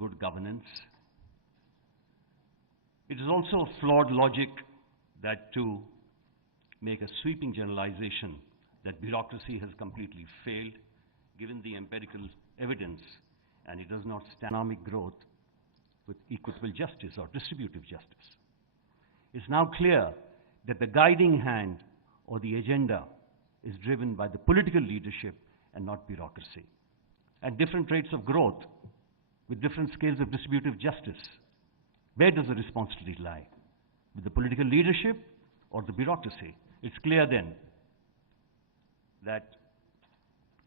good governance. It is also flawed logic that to make a sweeping generalization that bureaucracy has completely failed, given the empirical evidence, and it does not stand economic growth with equitable justice or distributive justice. It's now clear that the guiding hand or the agenda is driven by the political leadership and not bureaucracy. At different rates of growth, with different scales of distributive justice, where does the responsibility lie? With the political leadership or the bureaucracy? It's clear then that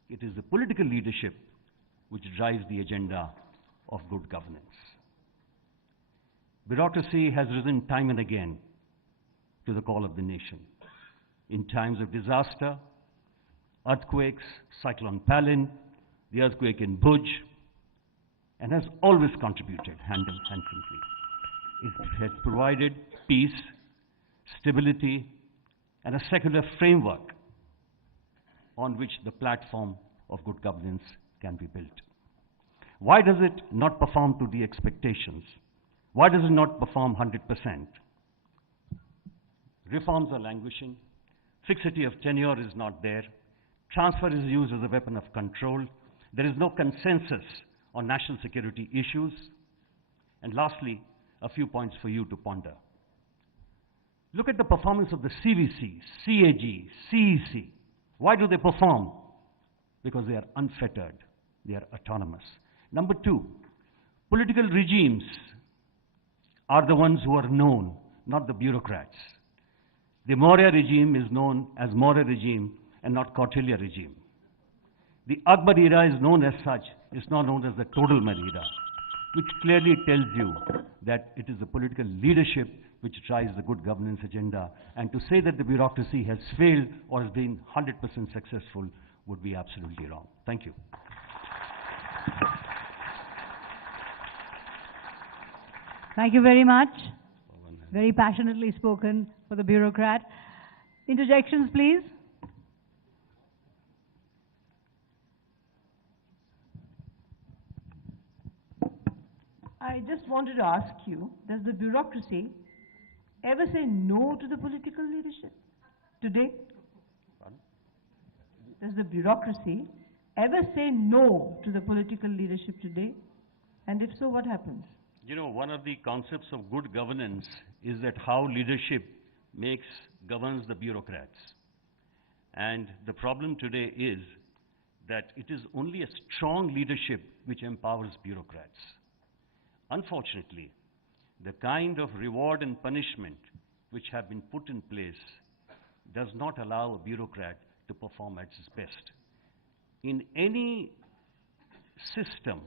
it is the political leadership which drives the agenda of good governance. Bureaucracy has risen time and again to the call of the nation. In times of disaster, earthquakes, Cyclone Palin, the earthquake in Bhuj, and has always contributed handsomely. It has provided peace, stability, and a secular framework on which the platform of good governance can be built. Why does it not perform to the expectations? Why does it not perform 100%? Reforms are languishing. Fixity of tenure is not there. Transfer is used as a weapon of control. There is no consensus on national security issues. And lastly, a few points for you to ponder. Look at the performance of the CVC, CAG, CEC. Why do they perform? Because they are unfettered. They are autonomous. Number two, political regimes are the ones who are known, not the bureaucrats. The Maurya regime is known as Maurya regime and not Kautilya regime. The Akbar era is known as such. It's not known as the Todelman era, which clearly tells you that it is the political leadership which drives the good governance agenda. And to say that the bureaucracy has failed or has been 100% successful would be absolutely wrong. Thank you. Thank you very much. Very passionately spoken for the bureaucrat. Interjections, please. I just wanted to ask you, does the bureaucracy ever say no to the political leadership today? Pardon? Does the bureaucracy ever say no to the political leadership today? And if so, what happens? You know, one of the concepts of good governance is that how leadership governs the bureaucrats. And the problem today is that it is only a strong leadership which empowers bureaucrats. Unfortunately, the kind of reward and punishment which have been put in place does not allow a bureaucrat to perform at his best. In any system,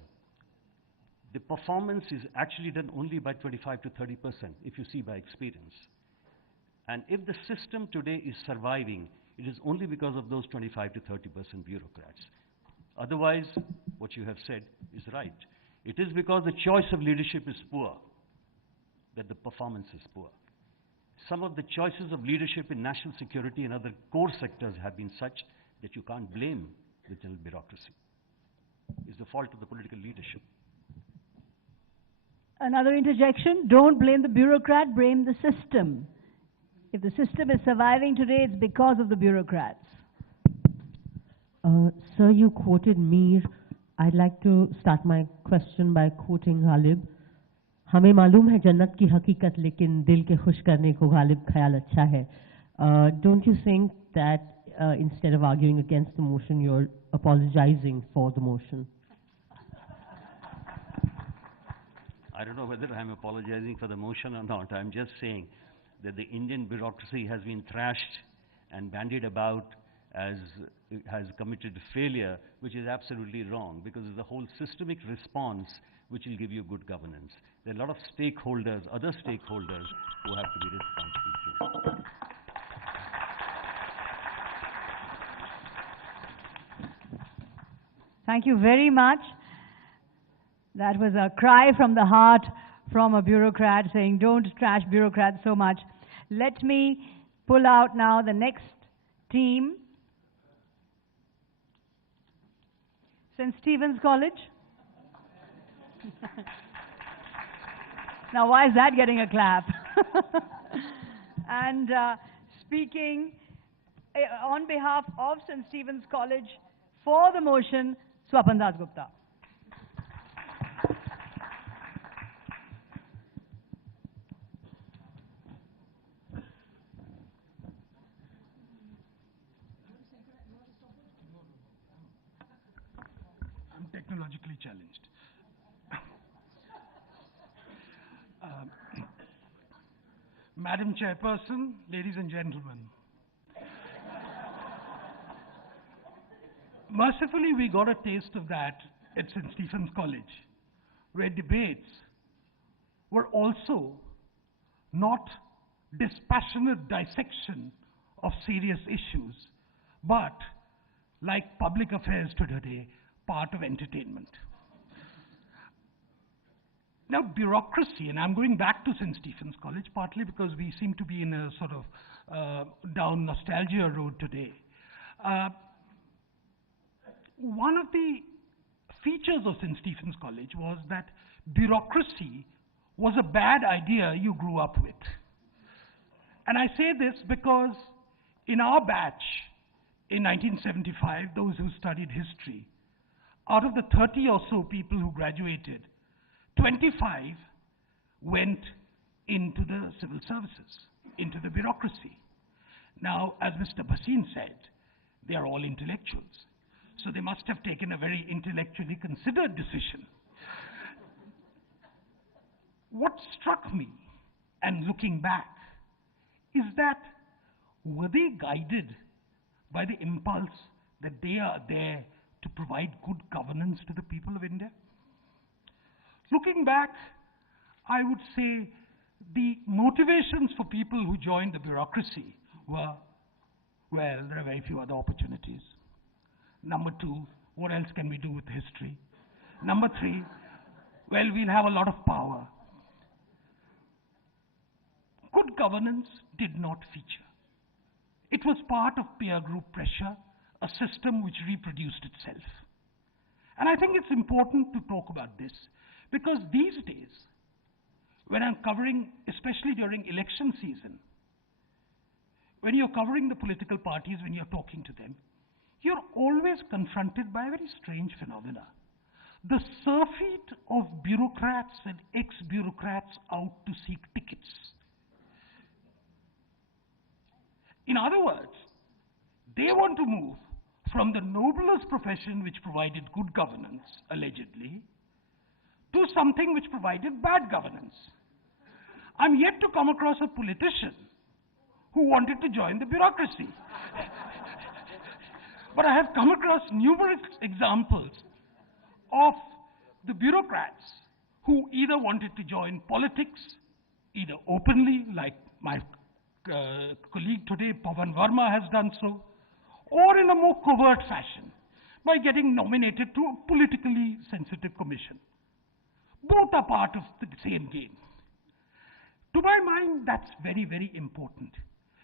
the performance is actually done only by 25 to 30%, if you see by experience. And if the system today is surviving, it is only because of those 25 to 30% bureaucrats. Otherwise, what you have said is right. It is because the choice of leadership is poor that the performance is poor. Some of the choices of leadership in national security and other core sectors have been such that you can't blame the general bureaucracy. It's the fault of the political leadership. Another interjection, don't blame the bureaucrat, blame the system. If the system is surviving today, it's because of the bureaucrats. Sir, you quoted Mir. I'd like to start my question by quoting Ghalib. हमें मालूम है जन्नत की हकीकत लेकिन दिल के खुश करने को गालिब ख्याल अच्छा है. Don't you think that instead of arguing against the motion, you're apologizing for the motion? I don't know whether I'm apologizing for the motion or not. I'm just saying that the Indian bureaucracy has been thrashed and bandied about as it has committed failure, which is absolutely wrong, because it's a whole systemic response which will give you good governance. There are a lot of stakeholders, other stakeholders, who have to be responsible too. Thank you very much. That was a cry from the heart from a bureaucrat saying, don't trash bureaucrats so much. Let me pull out now the next team. St. Stephen's College. Now, why is that getting a clap? And speaking on behalf of St. Stephen's College for the motion, Swapan Das Gupta. I'm technologically challenged. Madam Chairperson, ladies and gentlemen. Mercifully, we got a taste of that at St. Stephen's College, where debates were also not dispassionate dissection of serious issues, but, like public affairs today, part of entertainment. Now, bureaucracy, and I'm going back to St. Stephen's College, partly because we seem to be in a sort of down nostalgia road today. One of the features of St. Stephen's College was that bureaucracy was a bad idea you grew up with. And I say this because in our batch in 1975, those who studied history, out of the 30 or so people who graduated, 25 went into the civil services, into the bureaucracy. Now, as Mr. Bhasin said, they are all intellectuals. So they must have taken a very intellectually considered decision. What struck me, and looking back, is that were they guided by the impulse that they are there to provide good governance to the people of India? Looking back, I would say the motivations for people who joined the bureaucracy were, well, there are very few other opportunities. Number two, what else can we do with history? Number three, well, we'll have a lot of power. Good governance did not feature. It was part of peer group pressure, a system which reproduced itself. And I think it's important to talk about this, because these days, when I'm covering, especially during election season, when you're covering the political parties, when you're talking to them, you're always confronted by a very strange phenomena. The surfeit of bureaucrats and ex-bureaucrats out to seek tickets. In other words, they want to move from the noblest profession which provided good governance, allegedly, to something which provided bad governance. I'm yet to come across a politician who wanted to join the bureaucracy. But I have come across numerous examples of the bureaucrats who either wanted to join politics, either openly, like my colleague today, Pavan Verma, has done so, or in a more covert fashion, by getting nominated to a politically sensitive commission. Both are part of the same game. To my mind, that's very, very important.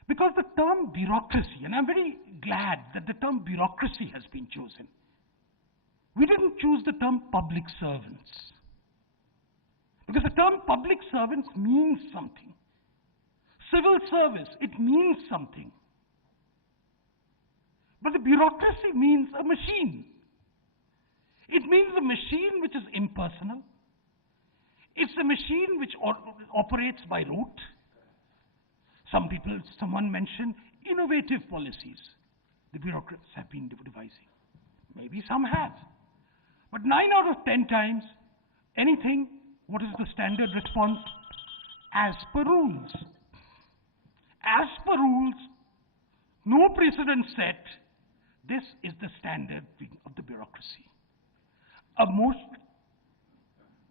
Because the term bureaucracy, and I'm very glad that the term bureaucracy has been chosen. We didn't choose the term public servants. Because the term public servants means something. Civil service, it means something. But the bureaucracy means a machine. It means a machine which is impersonal. It's a machine which operates by rote. Someone mentioned innovative policies the bureaucrats have been devising. Maybe some have. But 9 out of 10 times, anything, what is the standard response? As per rules. As per rules, no precedent set. This is the standard of the bureaucracy.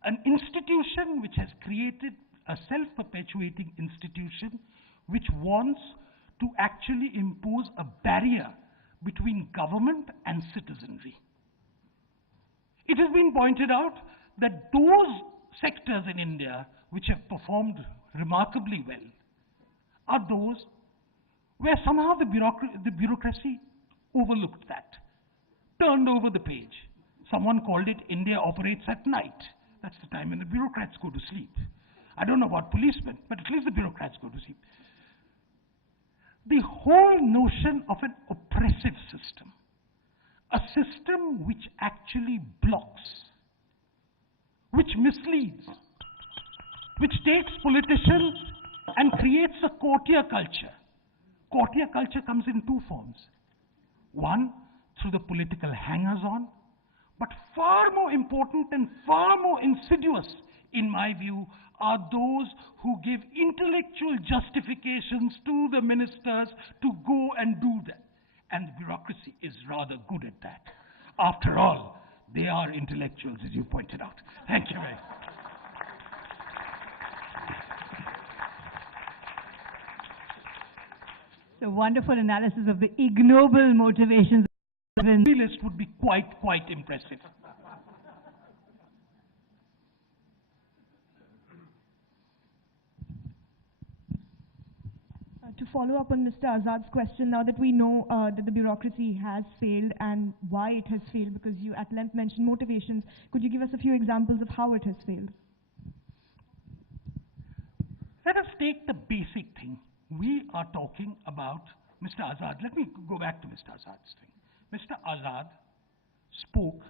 An institution which has created a self-perpetuating institution which wants to actually impose a barrier between government and citizenry. It has been pointed out that those sectors in India which have performed remarkably well are those where somehow the bureaucracy overlooked that, turned over the page. Someone called it India operates at night, That's the time when the bureaucrats go to sleep. I don't know about policemen, but at least the bureaucrats go to sleep. The whole notion of an oppressive system, a system which actually blocks, which misleads, which takes politicians and creates a courtier culture. Courtier culture comes in two forms. One, through the political hangers-on, but far more important and far more insidious, in my view, are those who give intellectual justifications to the ministers to go and do that. And the bureaucracy is rather good at that. After all, they are intellectuals, as you pointed out. Thank you very much. So wonderful analysis of the ignoble motivations. The list would be quite impressive. To follow up on Mr. Azad's question, now that we know that the bureaucracy has failed and why it has failed, because you at length mentioned motivations, could you give us a few examples of how it has failed? Let us take the basic thing. We are talking about Mr. Azad. Let me go back to Mr. Azad's thing. Mr. Azad spoke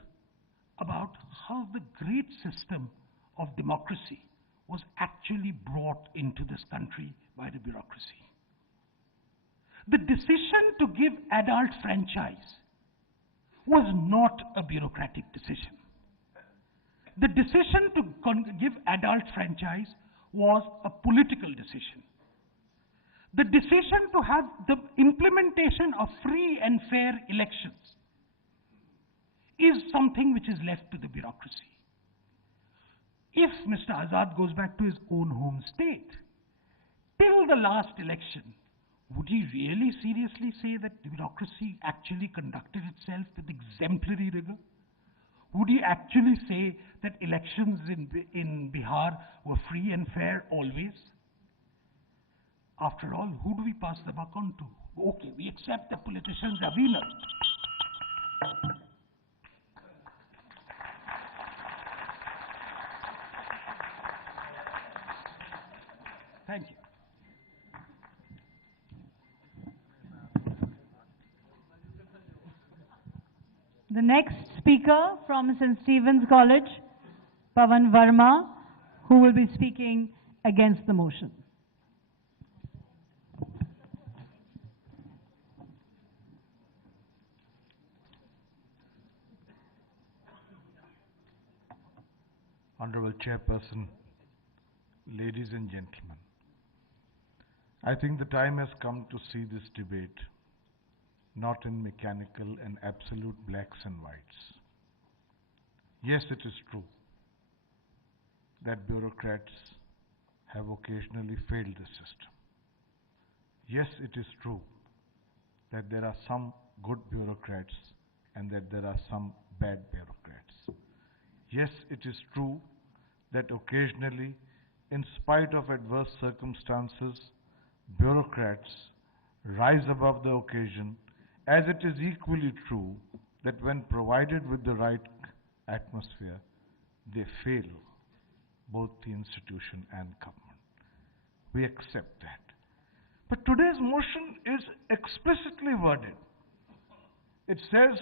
about how the great system of democracy was actually brought into this country by the bureaucracy. The decision to give adult franchise was not a bureaucratic decision. The decision to give adult franchise was a political decision. The decision to have the implementation of free and fair elections is something which is left to the bureaucracy. If Mr. Azad goes back to his own home state, till the last election, would he really seriously say that the bureaucracy actually conducted itself with exemplary rigor? Would he actually say that elections in Bihar were free and fair always? After all, who do we pass the buck on to? Okay, we accept that politicians are winners. Thank you. The next speaker from St. Stephen's College, Pavan Verma, who will be speaking against the motion. Honorable Chairperson, ladies and gentlemen, I think the time has come to see this debate not in mechanical and absolute blacks and whites. Yes, it is true that bureaucrats have occasionally failed the system. Yes, it is true that there are some good bureaucrats and that there are some bad bureaucrats. Yes, it is true that occasionally, in spite of adverse circumstances, bureaucrats rise above the occasion, as it is equally true that when provided with the right atmosphere, they fail both the institution and government. We accept that. But today's motion is explicitly worded. It says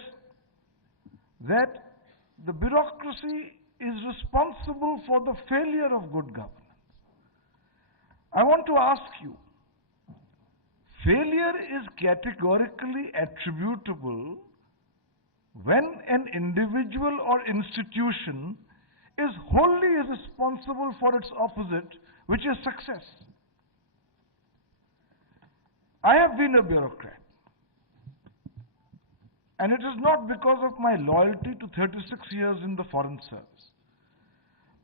that the bureaucracy is responsible for the failure of good governance. I want to ask you, failure is categorically attributable when an individual or institution is wholly responsible for its opposite, which is success. I have been a bureaucrat, and it is not because of my loyalty to 36 years in the Foreign Service.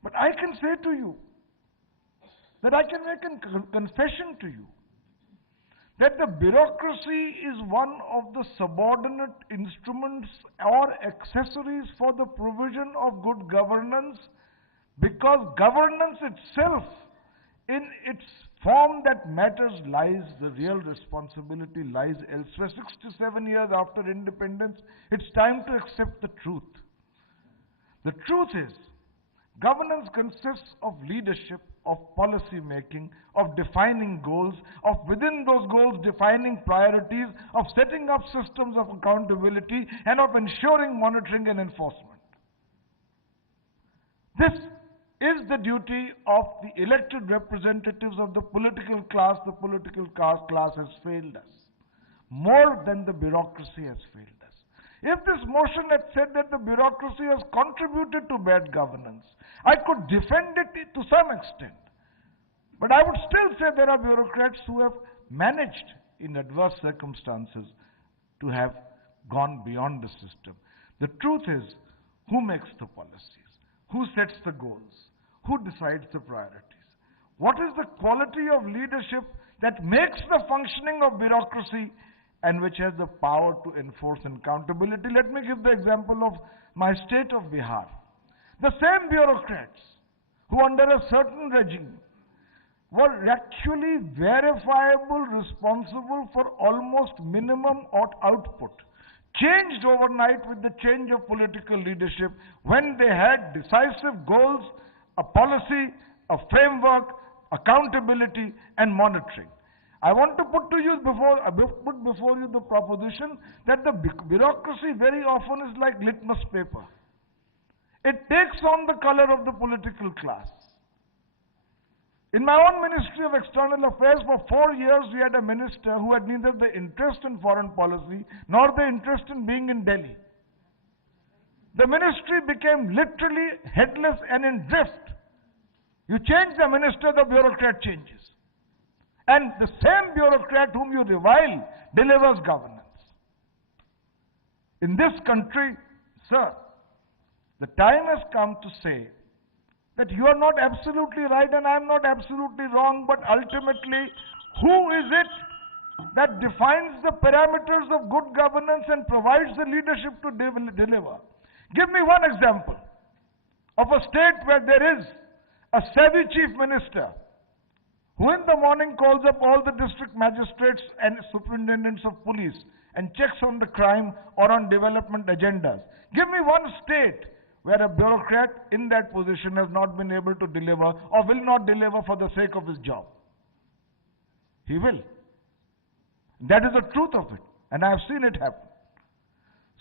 But I can say to you that I can make a confession to you that the bureaucracy is one of the subordinate instruments or accessories for the provision of good governance, because governance itself, in its form that matters, lies, the real responsibility lies elsewhere. 67 years after independence, it's time to accept the truth. The truth is Governance consists of leadership, of policy making, of defining goals, of within those goals defining priorities, of setting up systems of accountability, and of ensuring monitoring and enforcement. This is the duty of the elected representatives of the political class. The political class has failed us more than the bureaucracy has failed us. If this motion had said that the bureaucracy has contributed to bad governance, I could defend it to some extent. But I would still say there are bureaucrats who have managed in adverse circumstances to have gone beyond the system. The truth is, who makes the policies? Who sets the goals? Who decides the priorities? What is the quality of leadership that makes the functioning of bureaucracy and which has the power to enforce accountability? Let me give the example of my state of Bihar. The same bureaucrats who under a certain regime were actually verifiable, responsible for almost minimum output, changed overnight with the change of political leadership when they had decisive goals, a policy, a framework, accountability, and monitoring. I want to put before you the proposition that the bureaucracy very often is like litmus paper. It takes on the color of the political class. In my own Ministry of External Affairs, for 4 years, we had a minister who had neither the interest in foreign policy nor the interest in being in Delhi. The ministry became literally headless and in drift. You change the minister, the bureaucrat changes. And the same bureaucrat whom you revile delivers governance. In this country, sir, the time has come to say that you are not absolutely right and I am not absolutely wrong, but ultimately, who is it that defines the parameters of good governance and provides the leadership to deliver? Give me one example of a state where there is a savvy chief minister who in the morning calls up all the district magistrates and superintendents of police and checks on the crime or on development agendas. Give me one state where a bureaucrat in that position has not been able to deliver or will not deliver for the sake of his job. He will. That is the truth of it, and I have seen it happen.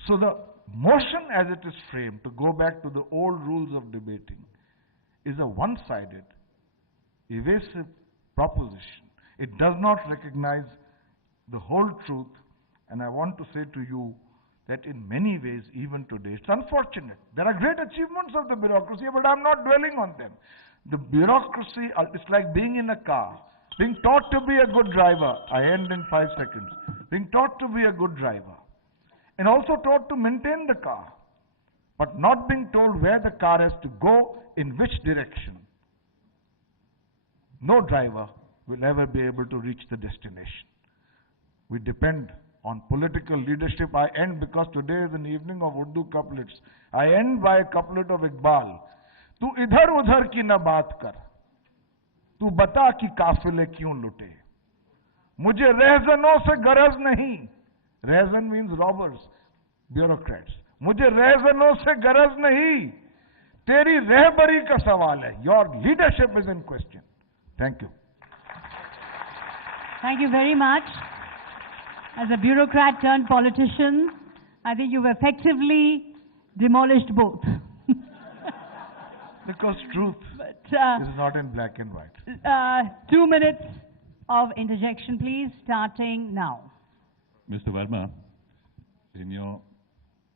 So the motion as it is framed, to go back to the old rules of debating, is a one-sided, evasive proposition. It does not recognize the whole truth, and I want to say to you that in many ways, even today, it's unfortunate. There are great achievements of the bureaucracy, but I'm not dwelling on them. The bureaucracy, it's like being in a car, being taught to be a good driver. I end in 5 seconds. Being taught to be a good driver, and also taught to maintain the car, but not being told where the car has to go, in which direction. No driver will ever be able to reach the destination. We depend on political leadership. I end, because today is an evening of Urdu couplets. I end by a couplet of Iqbal. Tu idhar udhar ki na baat kar, tu bata ki kafile kyun lute. Mujhe rehzanon se garaz nahi. Rehzan means robbers, bureaucrats. Mujhe rehzanon se garaz nahi. Teri rehbari ka sawal hai. Your leadership is in question. Thank you. Thank you very much. As a bureaucrat turned politician, I think you've effectively demolished both. Because truth But, is not in black and white. 2 minutes of interjection, please, starting now. Mr. Verma, in your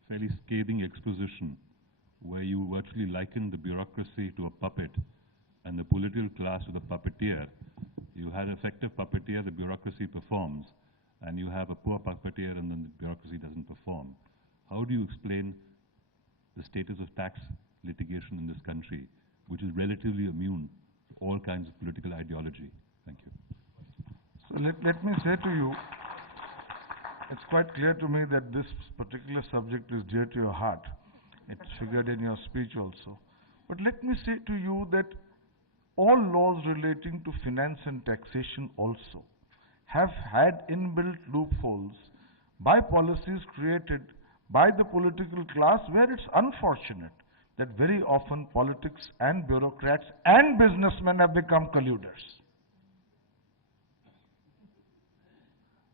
fairly scathing exposition, where you virtually likened the bureaucracy to a puppet and the political class to the puppeteer, you had effective puppeteer, the bureaucracy performs, and you have a poor puppeteer and then the bureaucracy doesn't perform. How do you explain the status of tax litigation in this country, which is relatively immune to all kinds of political ideology? Thank you. So let me say to you, it's quite clear to me that this particular subject is dear to your heart. It figured in your speech also. But let me say to you that all laws relating to finance and taxation also have had inbuilt loopholes by policies created by the political class, where it's unfortunate that very often politics and bureaucrats and businessmen have become colluders.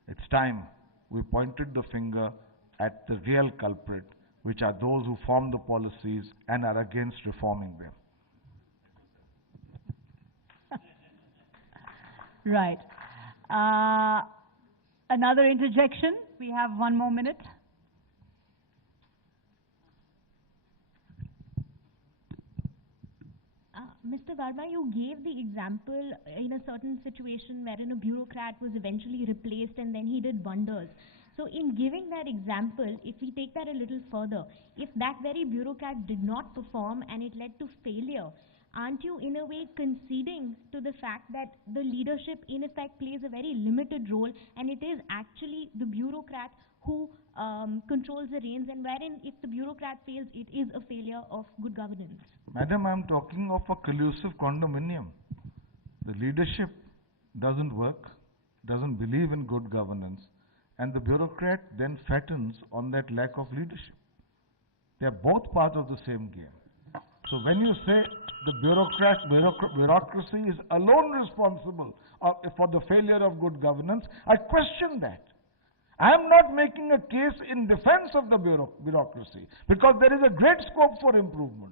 It's time we pointed the finger at the real culprit, which are those who form the policies and are against reforming them. Right. Another interjection. We have 1 more minute. Mr. Verma, you gave the example in a certain situation wherein a bureaucrat was eventually replaced and then he did wonders. So in giving that example, if we take that a little further, if that very bureaucrat did not perform and it led to failure, aren't you in a way conceding to the fact that the leadership in effect plays a very limited role and it is actually the bureaucrat who controls the reins, and wherein if the bureaucrat fails, it is a failure of good governance? Madam, I'm talking of a collusive condominium. The leadership doesn't work, doesn't believe in good governance, and the bureaucrat then fattens on that lack of leadership. They are both part of the same game. So when you say the bureaucracy is alone responsible for the failure of good governance, I question that. I am not making a case in defense of the bureaucracy, because there is a great scope for improvement.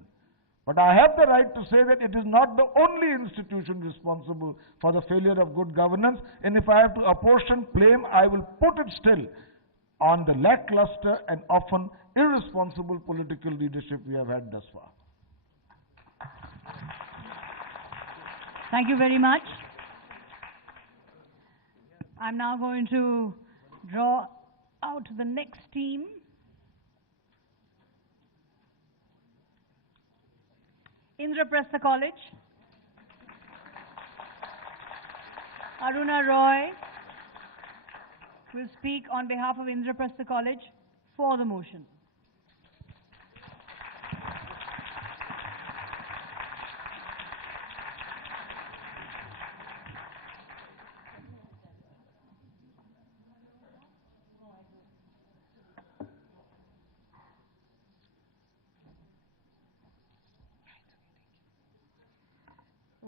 But I have the right to say that it is not the only institution responsible for the failure of good governance, and if I have to apportion blame, I will put it still on the lackluster and often irresponsible political leadership we have had thus far. Thank you very much. I'm now going to draw out the next team. Indraprastha College. Aruna Roy will speak on behalf of Indraprastha College for the motion.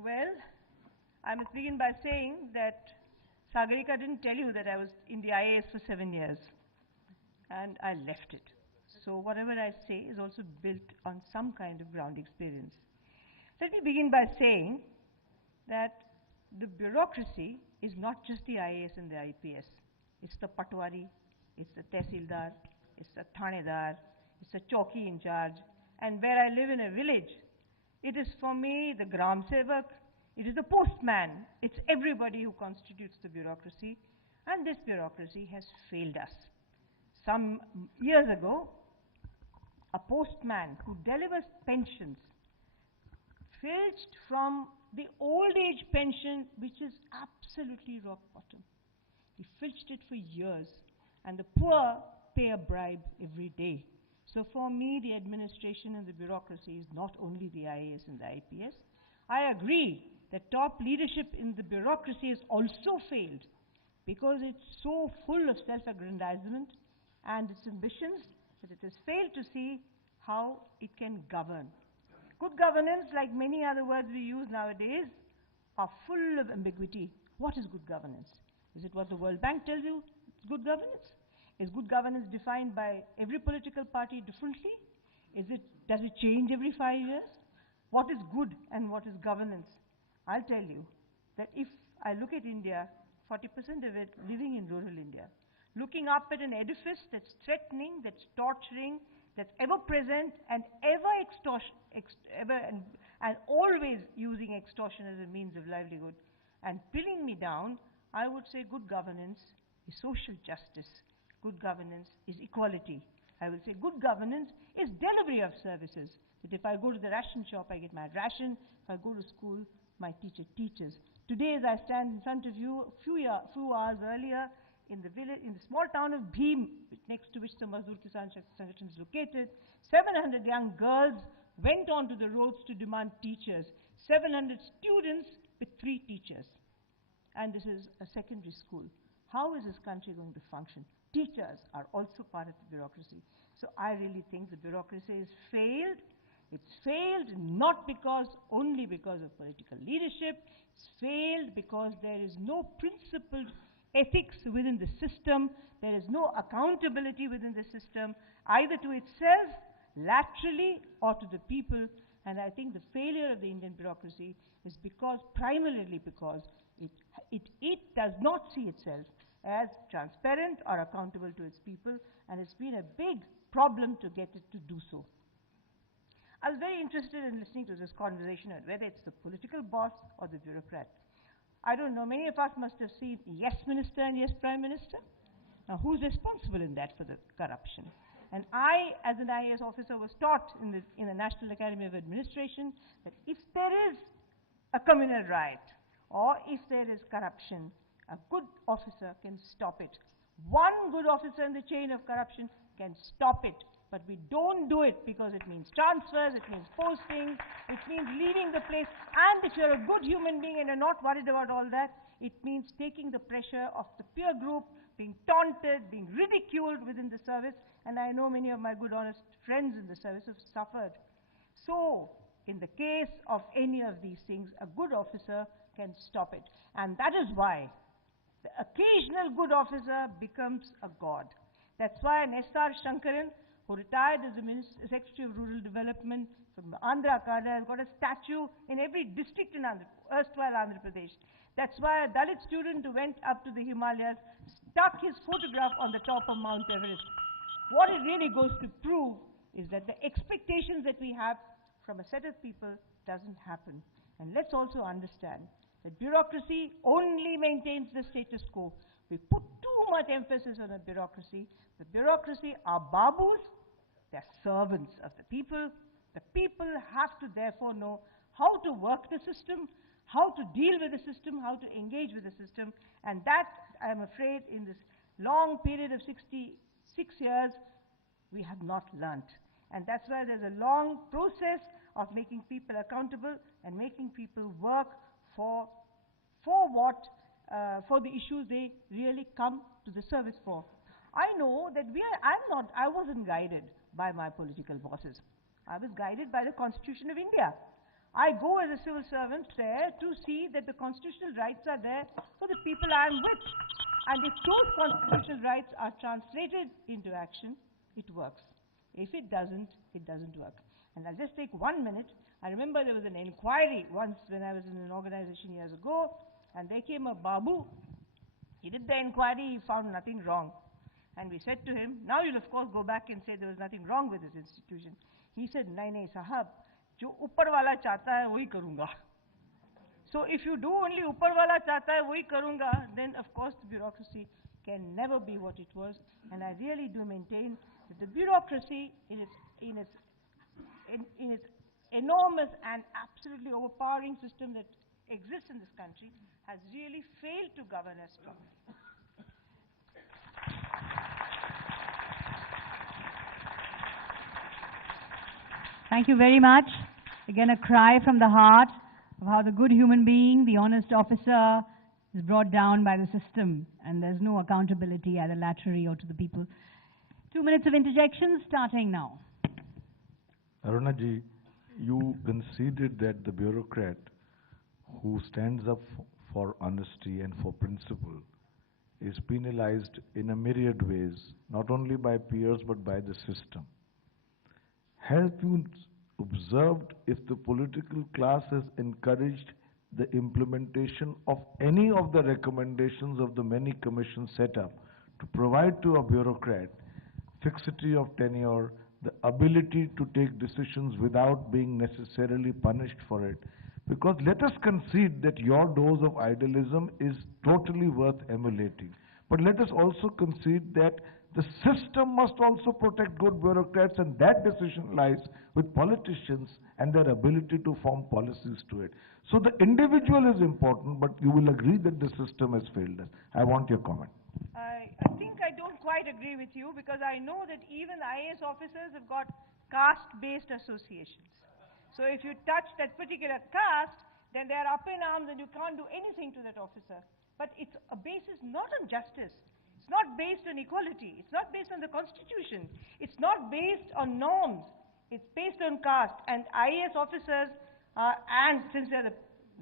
Well, I must begin by saying that Sagarika didn't tell you that I was in the IAS for 7 years, and I left it. So whatever I say is also built on some kind of ground experience. Let me begin by saying that the bureaucracy is not just the IAS and the IPS. It's the patwari, it's the tehsildar, it's the thanedar, it's the chowki in charge, and where I live in a village, it is for me the gram sevak, it is the postman, it's everybody who constitutes the bureaucracy, and this bureaucracy has failed us. Some years ago, a postman who delivers pensions filched from the old age pension, which is absolutely rock bottom. He filched it for years, and the poor pay a bribe every day. So for me, the administration and the bureaucracy is not only the IAS and the IPS. I agree that top leadership in the bureaucracy has also failed because it's so full of self-aggrandizement and its ambitions that it has failed to see how it can govern. Good governance, like many other words we use nowadays, are full of ambiguity. What is good governance? Is it what the World Bank tells you is good governance? Is good governance defined by every political party differently? Does it change every 5 years? What is good and what is governance? I'll tell you that if I look at India, 40% of it living in rural India, looking up at an edifice that's threatening, that's torturing, that's ever present and and always using extortion as a means of livelihood and pinning me down, I would say good governance is social justice. Good governance is equality. I will say good governance is delivery of services. That if I go to the ration shop, I get my ration. If I go to school, my teacher teaches. Today, as I stand in front of you, a few hours earlier, in the village, in the small town of Bhim, next to which the Mazdoor Kisan Sangathan is located, 700 young girls went onto the roads to demand teachers. 700 students with 3 teachers. And this is a secondary school. How is this country going to function? Teachers are also part of the bureaucracy. So I really think the bureaucracy has failed. It's failed not only because of political leadership. It's failed because there is no principled ethics within the system. There is no accountability within the system, either to itself, laterally, or to the people. And I think the failure of the Indian bureaucracy is primarily because it does not see itself as transparent or accountable to its people, and it's been a big problem to get it to do so. I was very interested in listening to this conversation on whether it's the political boss or the bureaucrat. I don't know, many of us must have seen Yes Minister and Yes Prime Minister. Now, who's responsible in that for the corruption? And I, as an IAS officer, was taught in the National Academy of Administration that if there is a communal riot or if there is corruption, a good officer can stop it. One good officer in the chain of corruption can stop it. But we don't do it because it means transfers, it means postings, it means leaving the place. And if you're a good human being and you're not worried about all that, it means taking the pressure of the peer group, being taunted, being ridiculed within the service. And I know many of my good, honest friends in the service have suffered. So, in the case of any of these things, a good officer can stop it. And that is why the occasional good officer becomes a god. That's why S.R. Shankaran, who retired as the Secretary of Rural Development from the Andhra cadre, has got a statue in every district in erstwhile Andhra Pradesh. That's why a Dalit student who went up to the Himalayas stuck his photograph on the top of Mount Everest. What it really goes to prove is that the expectations that we have from a set of people doesn't happen. And let's also understand that bureaucracy only maintains the status quo. We put too much emphasis on the bureaucracy. The bureaucracy are babus, they're servants of the people. The people have to therefore know how to work the system, how to deal with the system, how to engage with the system. And that, I am afraid, in this long period of 66 years, we have not learnt. And that's why there's a long process of making people accountable and making people work for the issues they really come to the service for. I know that I wasn't guided by my political bosses. I was guided by the Constitution of India. I go as a civil servant there to see that the constitutional rights are there for the people I am with. And if those constitutional rights are translated into action, it works. If it doesn't work. And I'll just take 1 minute. I remember there was an inquiry once when I was in an organization years ago, and there came a Babu. He did the inquiry, he found nothing wrong. And we said to him, now you'll of course go back and say there was nothing wrong with this institution. He said, nahi sahab, jo upar wala chahta hai, wahi karunga. So if you do only upar wala chahta hai, wahi karunga, then of course the bureaucracy can never be what it was. And I really do maintain that the bureaucracy in its enormous and absolutely overpowering system that exists in this country has really failed to govern us properly. Thank you very much. Again, a cry from the heart of how the good human being, the honest officer, is brought down by the system, and there's no accountability either laterally or to the people. 2 minutes of interjection starting now. Arunaji, you conceded that the bureaucrat who stands up for honesty and for principle is penalized in a myriad ways, not only by peers but by the system. Have you observed if the political class has encouraged the implementation of any of the recommendations of the many commissions set up to provide to a bureaucrat fixity of tenure, the ability to take decisions without being necessarily punished for it? Because let us concede that your dose of idealism is totally worth emulating. But let us also concede that the system must also protect good bureaucrats, and that decision lies with politicians and their ability to form policies to it. So the individual is important, but you will agree that the system has failed us. I want your comment. I think I don't quite agree with you, because I know that even IAS officers have got caste-based associations. So if you touch that particular caste, then they are up in arms and you can't do anything to that officer. But it's a basis not on justice. It's not based on equality. It's not based on the Constitution. It's not based on norms. It's based on caste, and IAS officers are, and since they're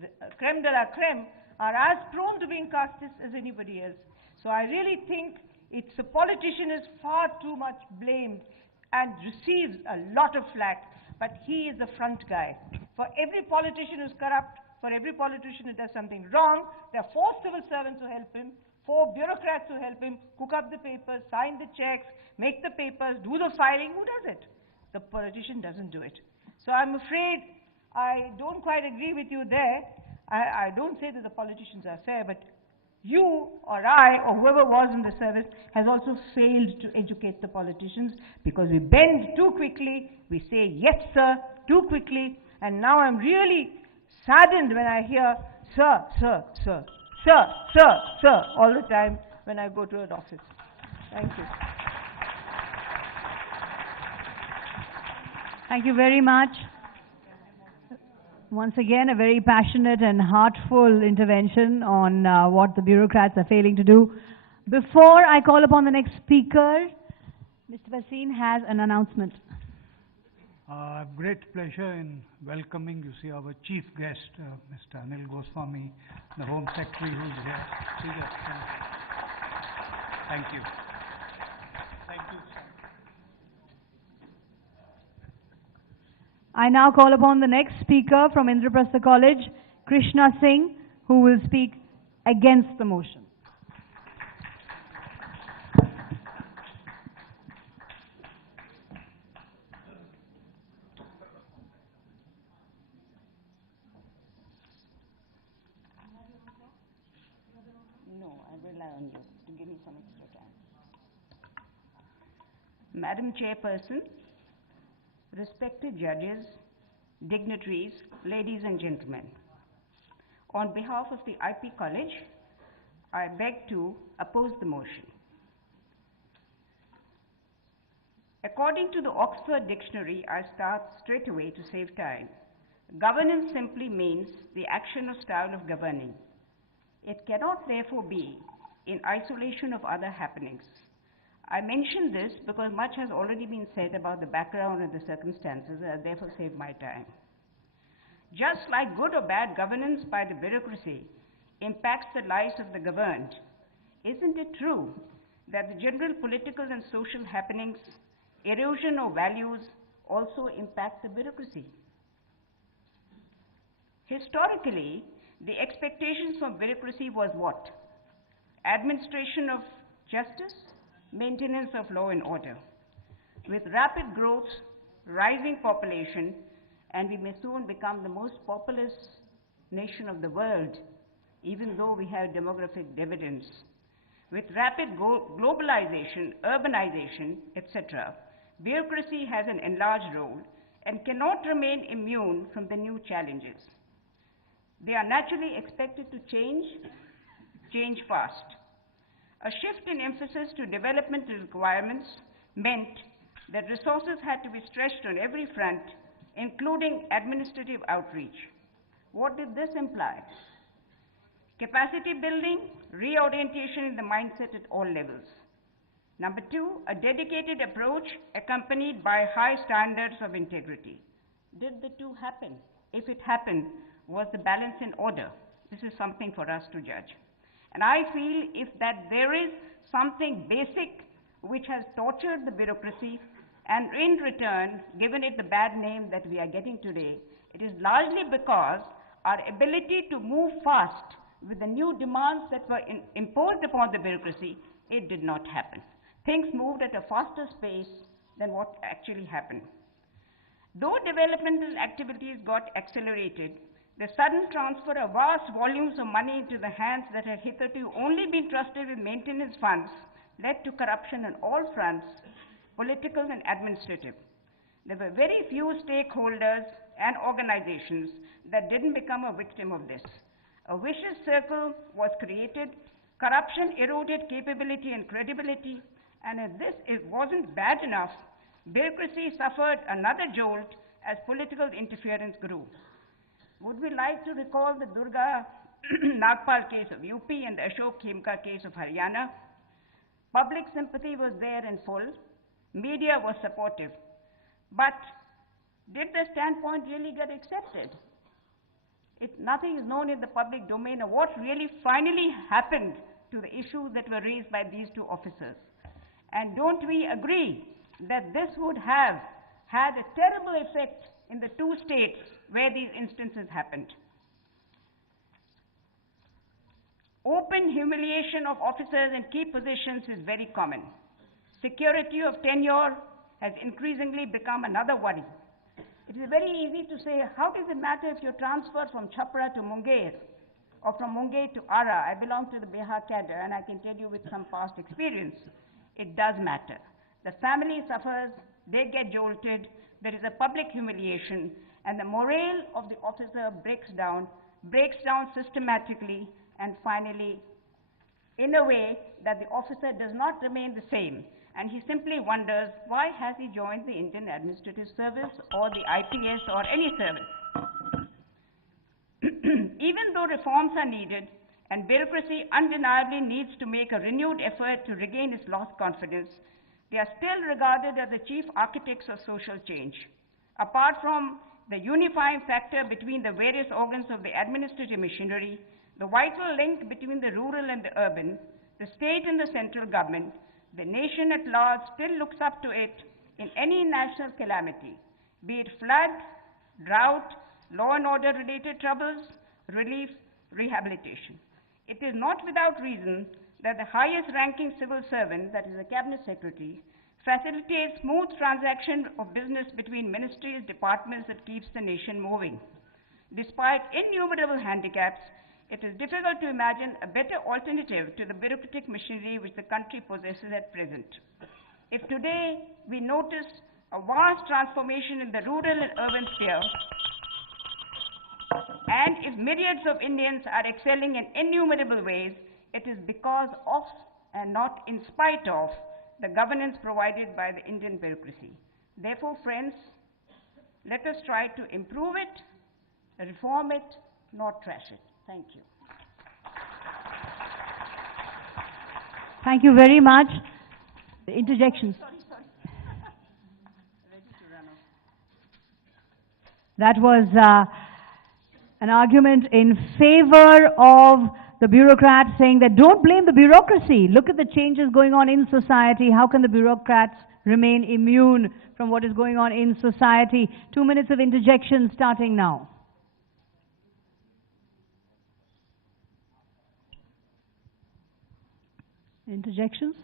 the creme de la creme, are as prone to being casteist as anybody else. So I really think it's a politician is far too much blamed and receives a lot of flack, but he is the front guy. For every politician who's corrupt, for every politician who does something wrong, there are 4 civil servants who help him, 4 bureaucrats who help him cook up the papers, sign the checks, make the papers, do the filing. Who does it? The politician doesn't do it. So I'm afraid I don't quite agree with you there. I don't say that the politicians are fair, but you or I or whoever was in the service has also failed to educate the politicians, because we bend too quickly, we say yes sir too quickly, and now I'm really saddened when I hear sir, sir, sir, sir, sir, sir all the time when I go to an office. Thank you. Thank you very much. Once again, a very passionate and heartful intervention on what the bureaucrats are failing to do. Before I call upon the next speaker, Mr. Bhasin has an announcement. Great pleasure in welcoming, you see, our chief guest, Mr. Anil Goswami, the Home Secretary, who's here. Thank you. Thank you, sir. I now call upon the next speaker from Indraprastha College, Krishna Singh, who will speak against the motion. No, I rely on you to give me some extra time. Madam Chairperson, respected judges, dignitaries, ladies and gentlemen, on behalf of the IP College, I beg to oppose the motion. According to the Oxford Dictionary, I start straight away to save time. Governance simply means the action or style of governing. It cannot therefore be in isolation of other happenings. I mention this because much has already been said about the background and the circumstances, and I therefore save my time. Just like good or bad governance by the bureaucracy impacts the lives of the governed, isn't it true that the general political and social happenings, erosion of values, also impact the bureaucracy? Historically, the expectations from bureaucracy was what? Administration of justice, maintenance of law and order. With rapid growth, rising population, and we may soon become the most populous nation of the world, even though we have demographic dividends. With rapid globalization, urbanization, etc., bureaucracy has an enlarged role and cannot remain immune from the new challenges. They are naturally expected to change fast. A shift in emphasis to developmental requirements meant that resources had to be stretched on every front, including administrative outreach. What did this imply? Capacity building, reorientation in the mindset at all levels. Number 2, a dedicated approach accompanied by high standards of integrity. Did the two happen? If it happened, was the balance in order? This is something for us to judge. And I feel if that there is something basic which has tortured the bureaucracy and in return given it the bad name that we are getting today, it is largely because our ability to move fast with the new demands that were imposed upon the bureaucracy, it did not happen. Things moved at a faster pace than what actually happened. Though developmental activities got accelerated, the sudden transfer of vast volumes of money into the hands that had hitherto only been trusted with maintenance funds led to corruption on all fronts, political and administrative. There were very few stakeholders and organizations that didn't become a victim of this. A vicious circle was created, corruption eroded capability and credibility, and if this wasn't bad enough, bureaucracy suffered another jolt as political interference grew. Would we like to recall the Durga Nagpal case of UP and the Ashok Khemka case of Haryana? Public sympathy was there in full. Media was supportive. But Did the standpoint really get accepted? Nothing is known in the public domain of what really finally happened to the issues that were raised by these two officers. And don't we agree that this would have had a terrible effect in the two states where these instances happened? Open humiliation of officers in key positions is very common. Security of tenure has increasingly become another worry. It is very easy to say, how does it matter if you're transferred from Chhapra to Munger or from Munger to Ara? I belong to the Bihar cadre, and I can tell you with some past experience, it does matter. The family suffers, they get jolted, there is a public humiliation, and the morale of the officer breaks down systematically, and finally, in a way that the officer does not remain the same. And he simply wonders, why has he joined the Indian Administrative Service or the IPS or any service? Even though reforms are needed and bureaucracy undeniably needs to make a renewed effort to regain its lost confidence, they are still regarded as the chief architects of social change. Apart from the unifying factor between the various organs of the administrative machinery, the vital link between the rural and the urban, the state and the central government, the nation at large still looks up to it in any national calamity, be it flood, drought, law and order related troubles, relief, rehabilitation. It is not without reason that the highest ranking civil servant, that is the cabinet secretary, facilitates smooth transaction of business between ministries, departments that keeps the nation moving. Despite innumerable handicaps, it is difficult to imagine a better alternative to the bureaucratic machinery which the country possesses at present. If today we notice a vast transformation in the rural and urban sphere, and if myriads of Indians are excelling in innumerable ways, it is because of and not in spite of the governance provided by the Indian bureaucracy. Therefore, friends, let us try to improve it, reform it, not trash it. Thank you. Thank you very much. Interjections. Sorry. Ready to run off. That was an argument in favor of the bureaucrats, saying that don't blame the bureaucracy. Look at the changes going on in society. How can the bureaucrats remain immune from what is going on in society? 2 minutes of interjection starting now. Interjections?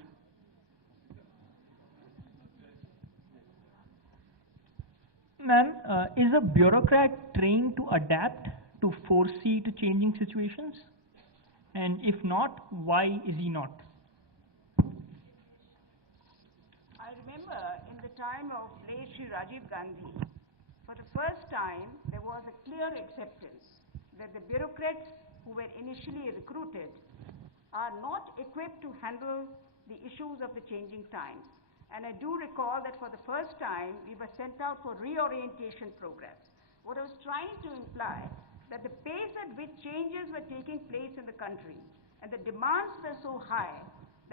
Ma'am, is a bureaucrat trained to adapt, to foresee to changing situations? And if not, why is he not? I remember in the time of late Shri Rajiv Gandhi, for the first time, there was a clear acceptance that the bureaucrats who were initially recruited are not equipped to handle the issues of the changing times. And I do recall that for the first time, we were sent out for reorientation programs. What I was trying to imply, that the pace at which changes were taking place in the country and the demands were so high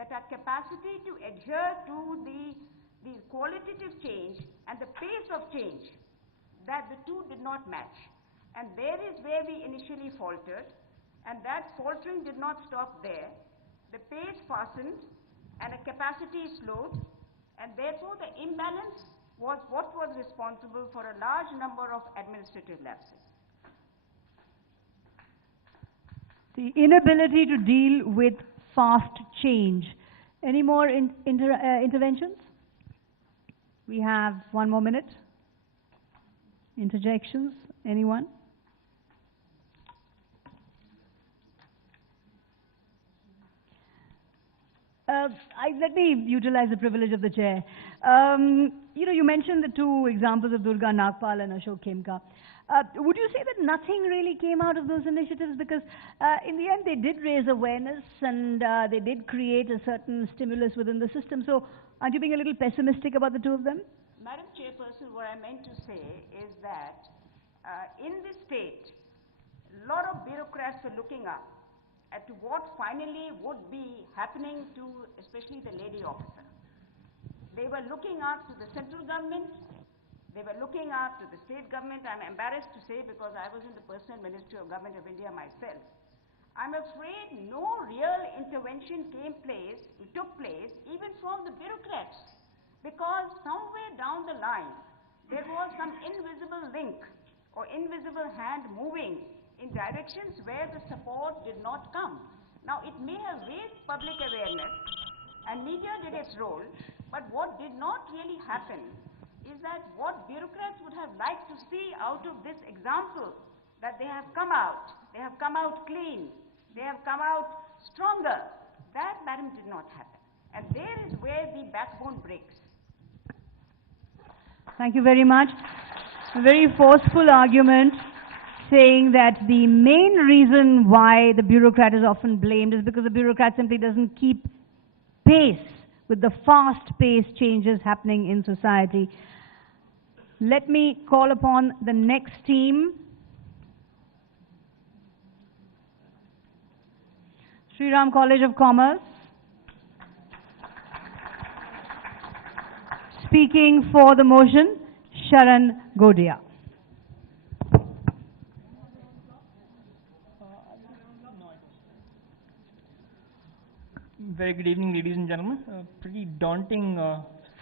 that our capacity to adhere to the qualitative change and the pace of change, that the two did not match. And there is where we initially faltered. And that faltering did not stop there. The pace fastened and a capacity slowed, and therefore the imbalance was what was responsible for a large number of administrative lapses. The inability to deal with fast change. Any more interventions? We have 1 more minute. Interjections? Anyone? Let me utilize the privilege of the chair. You mentioned the two examples of Durga Nagpal and Ashok Khemka. Would you say that nothing really came out of those initiatives? Because in the end, they did raise awareness and they did create a certain stimulus within the system. So aren't you being a little pessimistic about the two of them? Madam Chairperson, what I meant to say is that in this state, a lot of bureaucrats were looking up at to what finally would be happening to especially the lady officer. They were looking up to the central government, They were looking after the state government. I'm embarrassed to say because I was in the Personal Ministry of Government of India myself. I'm afraid no real intervention took place even from the bureaucrats, because somewhere down the line there was some invisible link or invisible hand moving in directions where the support did not come. Now, it may have raised public awareness and media did its role, but what did not really happen is that what bureaucrats would have liked to see out of this example, that they have come out clean, they have come out stronger. That, madam, did not happen. And there is where the backbone breaks. Thank you very much. A very forceful argument saying that the main reason why the bureaucrat is often blamed is because the bureaucrat simply doesn't keep pace with the fast-paced changes happening in society. Let me call upon the next team. Sri Ram College of Commerce. Speaking for the motion, Sharan Godia. Very good evening, ladies and gentlemen. Pretty daunting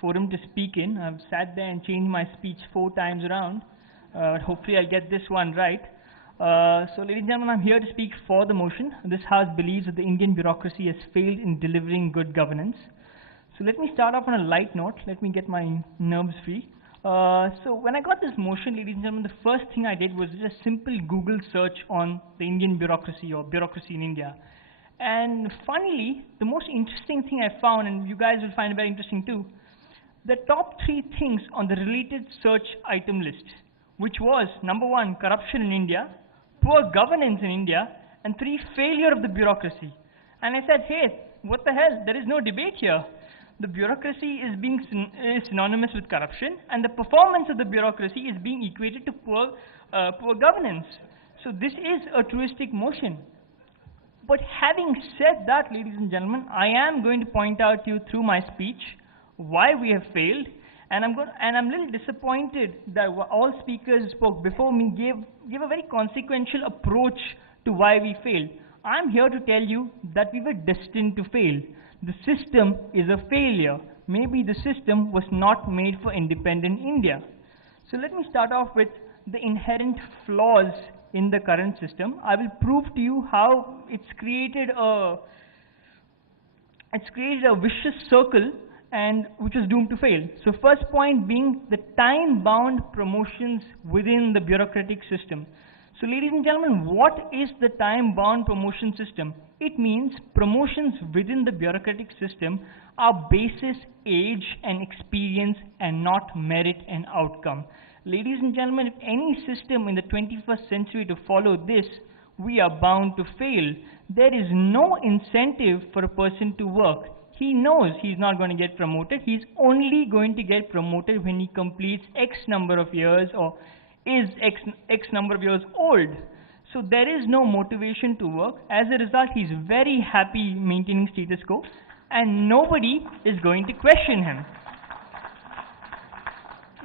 forum to speak in. I've sat there and changed my speech 4 times around. Hopefully I'll get this one right. So, ladies and gentlemen, I'm here to speak for the motion. This House believes that the Indian bureaucracy has failed in delivering good governance. So let me start off on a light note. Let me get my nerves free. So when I got this motion, ladies and gentlemen, the first thing I did was just a simple Google search on the Indian bureaucracy or bureaucracy in India. And funnily, the most interesting thing I found, and you guys will find it very interesting too, the top 3 things on the related search item list, which was number 1, corruption in India, poor governance in India, and 3, failure of the bureaucracy. And I said, hey, what the hell? There is no debate here. The bureaucracy is being synonymous with corruption, and the performance of the bureaucracy is being equated to poor governance. So this is a truistic motion. But having said that, ladies and gentlemen, I am going to point out to you through my speech why we have failed, and I'm a little disappointed that all speakers who spoke before me gave a very consequential approach to why we failed. I'm here to tell you that we were destined to fail. The system is a failure. Maybe the system was not made for independent India. So let me start off with the inherent flaws in the current system. I will prove to you how it's created a vicious circle and which is doomed to fail. So first point being the time-bound promotions within the bureaucratic system. So ladies and gentlemen, what is the time-bound promotion system? It means promotions within the bureaucratic system are basis age and experience and not merit and outcome. Ladies and gentlemen, if any system in the 21st century to follow this, we are bound to fail. There is no incentive for a person to work. He knows he's not going to get promoted. He's only going to get promoted when he completes X number of years or is X number of years old. So there is no motivation to work. As a result, he's very happy maintaining status quo, and nobody is going to question him.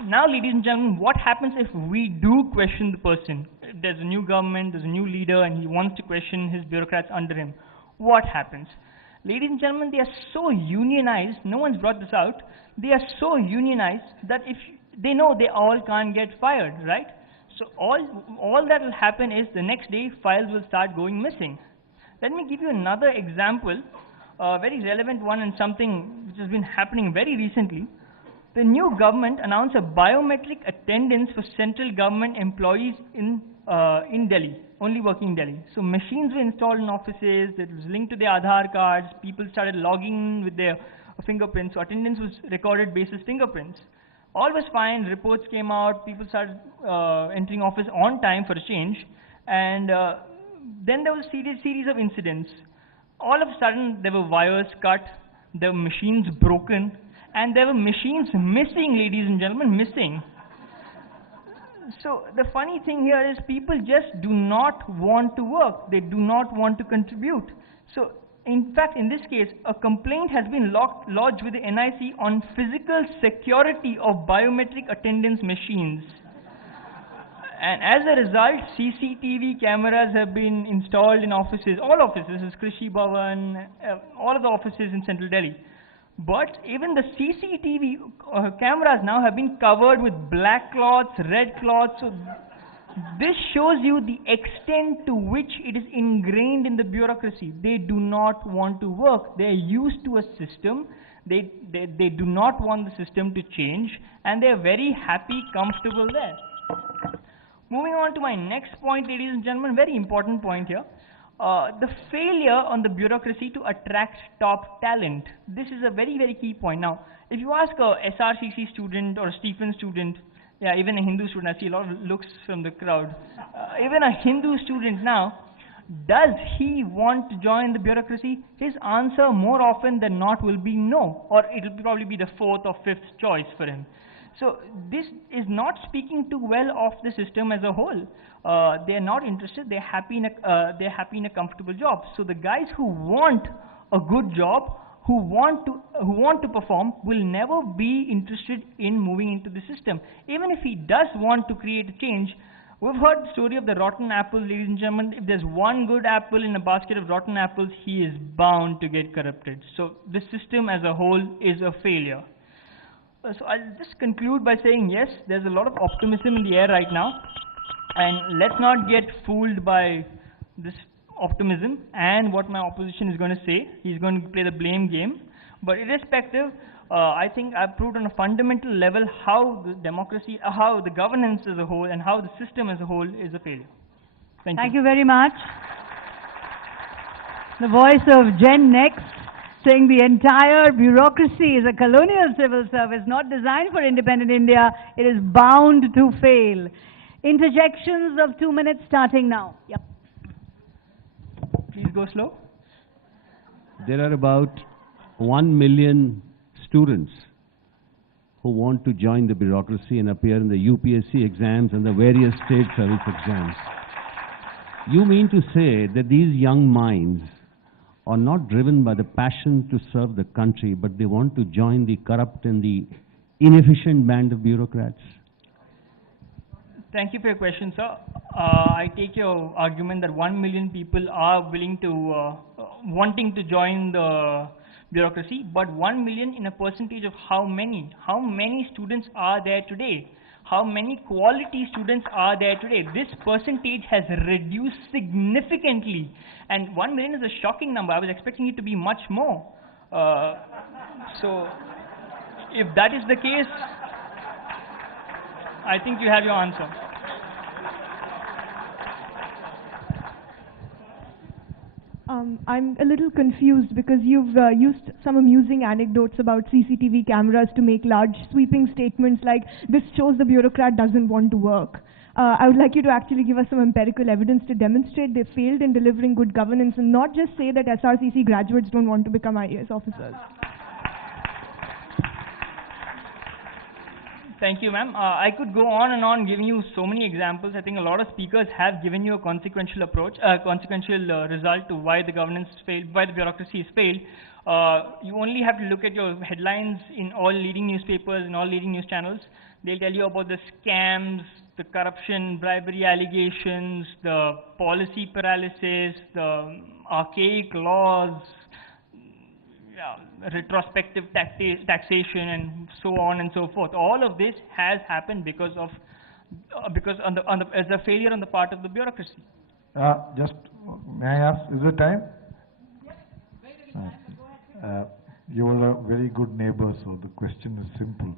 Now, ladies and gentlemen, what happens if we do question the person? If there's a new government, there's a new leader, and he wants to question his bureaucrats under him. What happens? Ladies and gentlemen, they are so unionized, no one's brought this out, they are so unionized that if they know they all can't get fired, right? So all that will happen is the next day files will start going missing. Let me give you another example, a very relevant one and something which has been happening very recently. The new government announced a biometric attendance for central government employees in Delhi, only working in Delhi. So machines were installed in offices, that was linked to their Aadhaar cards, people started logging in with their fingerprints, so attendance was recorded basis fingerprints. All was fine, reports came out, people started entering office on time for a change, and then there was a series of incidents. All of a sudden, there were wires cut, there were machines broken, and there were machines missing, ladies and gentlemen, missing. So the funny thing here is people just do not want to work. They do not want to contribute. So in fact, in this case, a complaint has been lodged with the NIC on physical security of biometric attendance machines. And as a result, CCTV cameras have been installed in offices, all offices, this is Krishi Bhavan, all of the offices in central Delhi. But even the CCTV cameras now have been covered with black cloths, red cloths. So this shows you the extent to which it is ingrained in the bureaucracy. They do not want to work. They are used to a system. They do not want the system to change, and they are very happy, comfortable there. Moving on to my next point, ladies and gentlemen, very important point here. The failure on the bureaucracy to attract top talent. This is a very, very key point. Now, if you ask a SRCC student or a Stephen student, yeah, even a Hindu student, I see a lot of looks from the crowd. Even a Hindu student now, does he want to join the bureaucracy? His answer more often than not will be no, or it will probably be the fourth or fifth choice for him. So this is not speaking too well of the system as a whole. They are not interested. They're happy in a comfortable job. So the guys who want a good job, who want to perform, will never be interested in moving into the system. Even if he does want to create a change, we've heard the story of the rotten apples, ladies and gentlemen. If there's one good apple in a basket of rotten apples, he is bound to get corrupted. So the system as a whole is a failure. So I'll just conclude by saying, yes, there's a lot of optimism in the air right now. And let's not get fooled by this optimism and what my opposition is going to say. He's going to play the blame game. But irrespective, I think I've proved on a fundamental level how the democracy, how the governance as a whole, and how the system as a whole is a failure. Thank you very much. The voice of Gen Next, saying the entire bureaucracy is a colonial civil service not designed for independent India. It is bound to fail. Interjections of 2 minutes starting now. Yep. Please go slow. There are about 1 million students who want to join the bureaucracy and appear in the UPSC exams and the various state service exams. You mean to say that these young minds are not driven by the passion to serve the country, but they want to join the corrupt and the inefficient band of bureaucrats? Thank you for your question, sir. I take your argument that 1 million people are willing to, wanting to join the bureaucracy, but 1 million in a percentage of how many? How many students are there today? How many quality students are there today? This percentage has reduced significantly, and 1 million is a shocking number. I was expecting it to be much more. So, if that is the case, I think you have your answer. I'm a little confused because you've used some amusing anecdotes about CCTV cameras to make large sweeping statements like, this shows the bureaucrat doesn't want to work. I would like you to actually give us some empirical evidence to demonstrate they failed in delivering good governance and not just say that SRCC graduates don't want to become IAS officers. Thank you, ma'am. I could go on and on giving you so many examples. I think a lot of speakers have given you a consequential approach, result to why the governance failed, why the bureaucracy has failed. You only have to look at your headlines in all leading newspapers, in all leading news channels. They'll tell you about the scams, the corruption, bribery allegations, the policy paralysis, the archaic laws, retrospective taxation, and so on and so forth. All of this has happened because of as a failure on the part of the bureaucracy. Just may I ask, is it time? You are a very good neighbor, so the question is simple.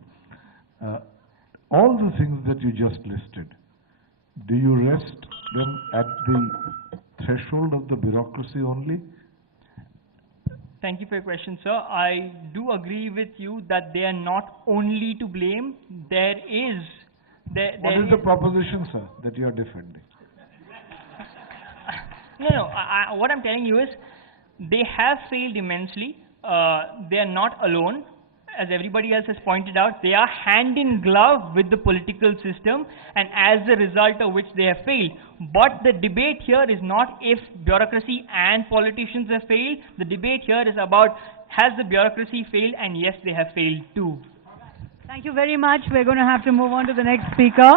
All the things that you just listed, do you rest them at the threshold of the bureaucracy only? Thank you for your question, sir. I do agree with you that they are not only to blame. What is the proposition, sir, that you are defending? No. What I'm telling you is they have failed immensely. They are not alone. as everybody else has pointed out, they are hand in glove with the political system, and as a result of which they have failed. But the debate here is not if bureaucracy and politicians have failed. The debate here is about, has the bureaucracy failed? And yes, they have failed too. Thank you very much. We're going to have to move on to the next speaker.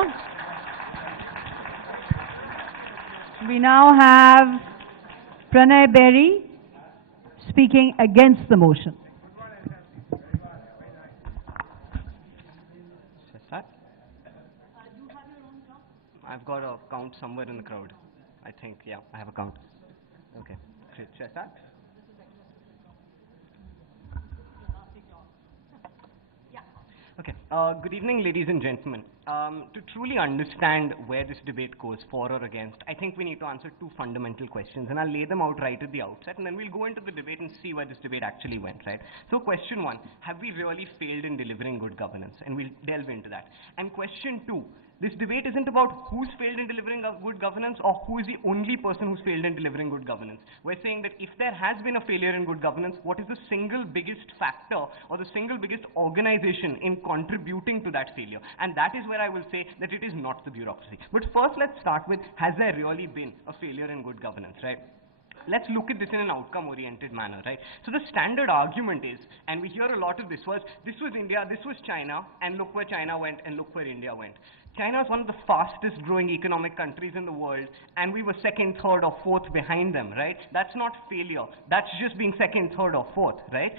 We now have Pranay Berry speaking against the motion. I've got a count somewhere in the crowd. I think, yeah, I have a count. Okay, great. Should I start? Okay. Good evening, ladies and gentlemen. To truly understand where this debate goes, for or against, I think we need to answer two fundamental questions, and I'll lay them out right at the outset, and then we'll go into the debate and see where this debate actually went, right? So question one, have we really failed in delivering good governance? And we'll delve into that. And question two, this debate isn't about who's failed in delivering good governance or who is the only person who's failed in delivering good governance. We're saying that if there has been a failure in good governance, what is the single biggest factor or the single biggest organization in contributing to that failure? And that is where I will say that it is not the bureaucracy. But first, let's start with, has there really been a failure in good governance, right? Let's look at this in an outcome-oriented manner, right? So the standard argument is, and we hear a lot of this was India, this was China, and look where China went, and look where India went. China is one of the fastest growing economic countries in the world, and we were second, third, or fourth behind them, right? That's not failure. That's just being second, third, or fourth, right?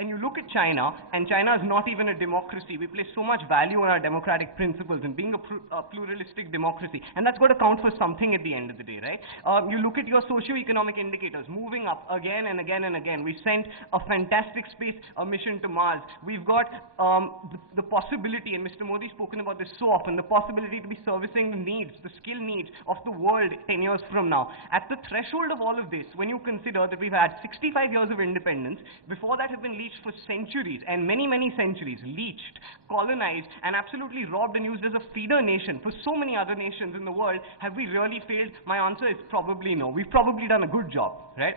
And you look at China, and China is not even a democracy. We place so much value on our democratic principles and being a pluralistic democracy, and that's got to count for something at the end of the day, right? You look at your socio-economic indicators moving up again and again and again. We sent a fantastic space mission to Mars. We've got the possibility, and Mr. Modi's spoken about this so often, the possibility to be servicing the needs, the skill needs of the world 10 years from now. At the threshold of all of this, when you consider that we've had 65 years of independence, before that have been leached for centuries, and many, many centuries, leached, colonized, and absolutely robbed and used as a feeder nation for so many other nations in the world, have we really failed? My answer is probably no. We've probably done a good job, right?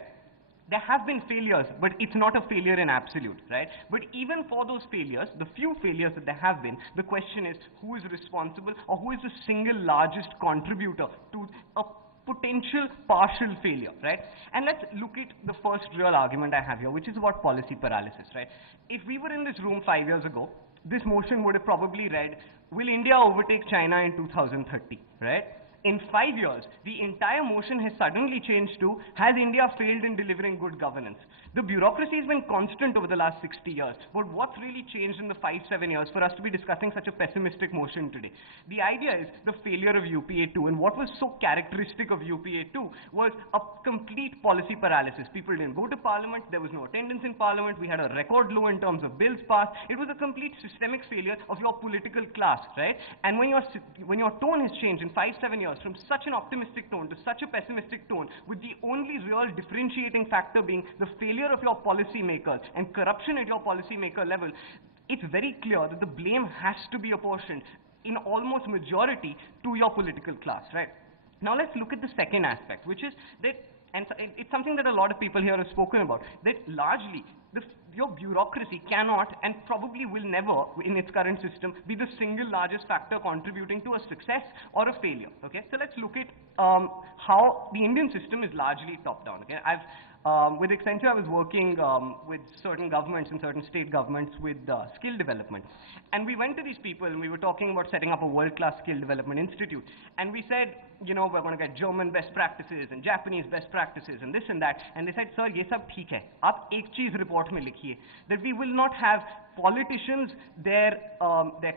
There have been failures, but it's not a failure in absolute, right? But even for those failures, the few failures that there have been, the question is who is responsible or who is the single largest contributor to a potential partial failure, right? And let's look at the first real argument I have here, which is about policy paralysis, right? If we were in this room 5 years ago, this motion would have probably read, will India overtake China in 2030, right? In 5 years, the entire motion has suddenly changed to, has India failed in delivering good governance? The bureaucracy has been constant over the last 60 years, but what's really changed in the 5-7 years for us to be discussing such a pessimistic motion today? The idea is the failure of UPA2, and what was so characteristic of UPA2 was a complete policy paralysis. People didn't go to parliament, there was no attendance in parliament, we had a record low in terms of bills passed. It was a complete systemic failure of your political class, right? And when your tone has changed in 5-7 years from such an optimistic tone to such a pessimistic tone, with the only real differentiating factor being the failure of your policymakers and corruption at your policymaker level, it's very clear that the blame has to be apportioned in almost majority to your political class, right? Now let's look at the second aspect, which is that, and it's something that a lot of people here have spoken about, that largely your bureaucracy cannot and probably will never, in its current system, be the single largest factor contributing to a success or a failure, okay? So let's look at how the Indian system is largely top-down, okay? With Accenture, I was working with certain governments and certain state governments with skill development. And we went to these people and we were talking about setting up a world-class skill development institute. And we said, you know, we're going to get German best practices and Japanese best practices and this and that. And they said, sir, ye sab theek hai. Aap ek cheez report mein likhiye, that we will not have politicians, their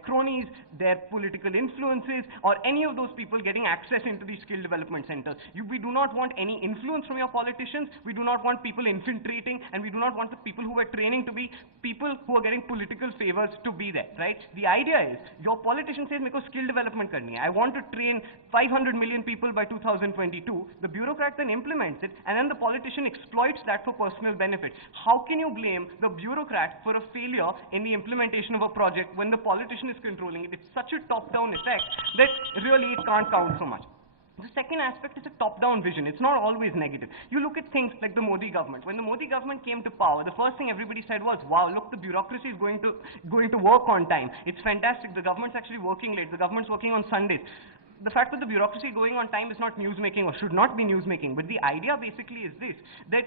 cronies, their political influences, or any of those people getting access into these skill development centers. We do not want any influence from your politicians. We do not want people infiltrating, and we do not want the people who are training to be people who are getting political favors to be there, right? The idea is, your politician says, meko skill development karni hai. I want to train 500 million people by 2022. The bureaucrat then implements it, and then the politician exploits that for personal benefit. How can you blame the bureaucrat for a failure in the implementation of a project when the politician is controlling it? It's such a top-down effect that really it can't count for much. The second aspect is a top-down vision. It's not always negative. You look at things like the Modi government. When the Modi government came to power, the first thing everybody said was, wow, look, the bureaucracy is going to work on time. It's fantastic. The government's actually working late. The government's working on Sundays. The fact that the bureaucracy going on time is not newsmaking or should not be newsmaking. But the idea basically is this, that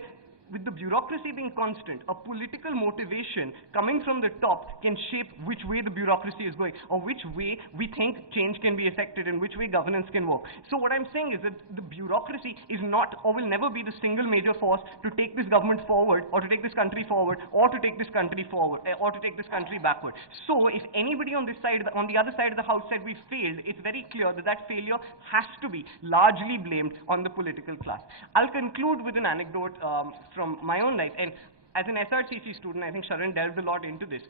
with the bureaucracy being constant, a political motivation coming from the top can shape which way the bureaucracy is going, or which way we think change can be effected and which way governance can work. So what I'm saying is that the bureaucracy is not or will never be the single major force to take this government forward, or to take this country forward, or to take this country forward, or to take this country backward. So if anybody on this side, on the other side of the house said we failed, it's very clear that that failure has to be largely blamed on the political class. I'll conclude with an anecdote from my own life, and as an SRCC student, I think Sharan delved a lot into this.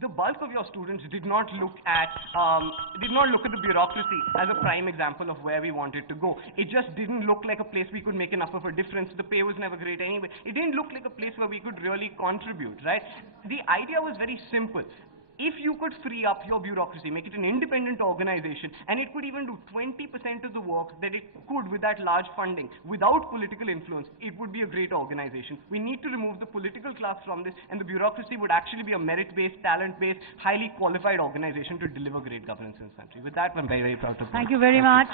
The bulk of your students did not look at the bureaucracy as a prime example of where we wanted to go. It just didn't look like a place we could make enough of a difference. The pay was never great anyway. It didn't look like a place where we could really contribute, right? The idea was very simple. If you could free up your bureaucracy, make it an independent organization, and it could even do 20% of the work that it could with that large funding, without political influence, it would be a great organization. We need to remove the political class from this, and the bureaucracy would actually be a merit-based, talent-based, highly qualified organization to deliver great governance in this country. With that, I'm very, very proud of Thank you very much.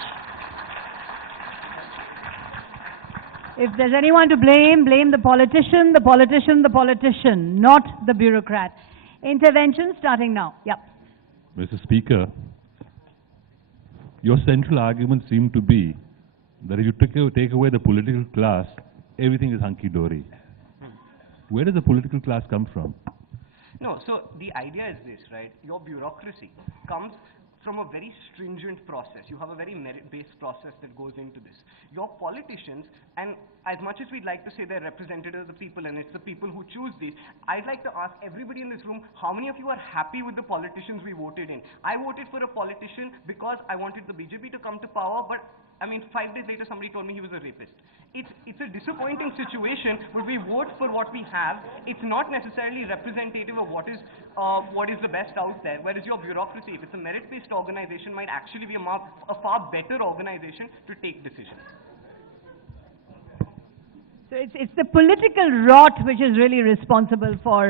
If there's anyone to blame, blame the politician, the politician, the politician, not the bureaucrat. Intervention starting now. Yep. Mr. Speaker, your central argument seemed to be that if you take away the political class, everything is hunky-dory. Where does the political class come from? No, so the idea is this, right? Your bureaucracy comes from a very stringent process. You have a very merit-based process that goes into this. Your politicians, and as much as we'd like to say they're representatives of the people and it's the people who choose these, I'd like to ask everybody in this room, how many of you are happy with the politicians we voted in? I voted for a politician because I wanted the BJP to come to power, but I mean, 5 days later somebody told me he was a rapist. It's a disappointing situation where we vote for what we have. It's not necessarily representative of what is the best out there. Whereas your bureaucracy, if it's a merit-based organization, might actually be a far better organization to take decisions. So it's the political rot which is really responsible for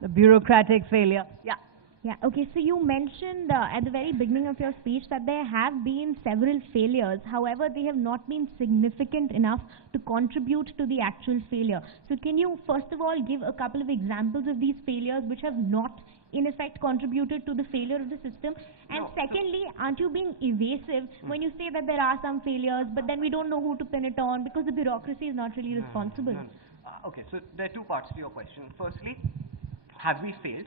the bureaucratic failure. Yeah. Yeah, okay, so you mentioned at the very beginning of your speech that there have been several failures. However, they have not been significant enough to contribute to the actual failure. So can you first of all give a couple of examples of these failures which have not in effect contributed to the failure of the system? And no, secondly, aren't you being evasive when you say that there are some failures, but then we don't know who to pin it on because the bureaucracy is not really responsible? Okay, so there are two parts to your question. Firstly, have we failed?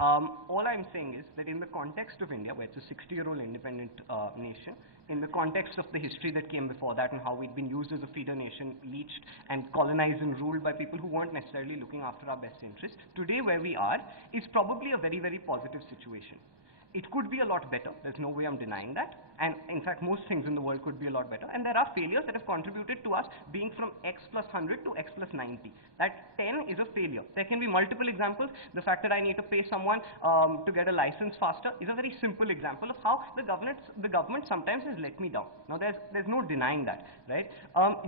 All I'm saying is that in the context of India, where it's a 60-year-old independent nation, in the context of the history that came before that and how we'd been used as a feeder nation, leached and colonized and ruled by people who weren't necessarily looking after our best interests, today where we are is probably a very, very positive situation. It could be a lot better. There's no way I'm denying that. And in fact, most things in the world could be a lot better. And there are failures that have contributed to us being from X plus 100 to X plus 90. That 10 is a failure. There can be multiple examples. The fact that I need to pay someone to get a license faster is a very simple example of how the government sometimes has let me down. Now, there's no denying that, right?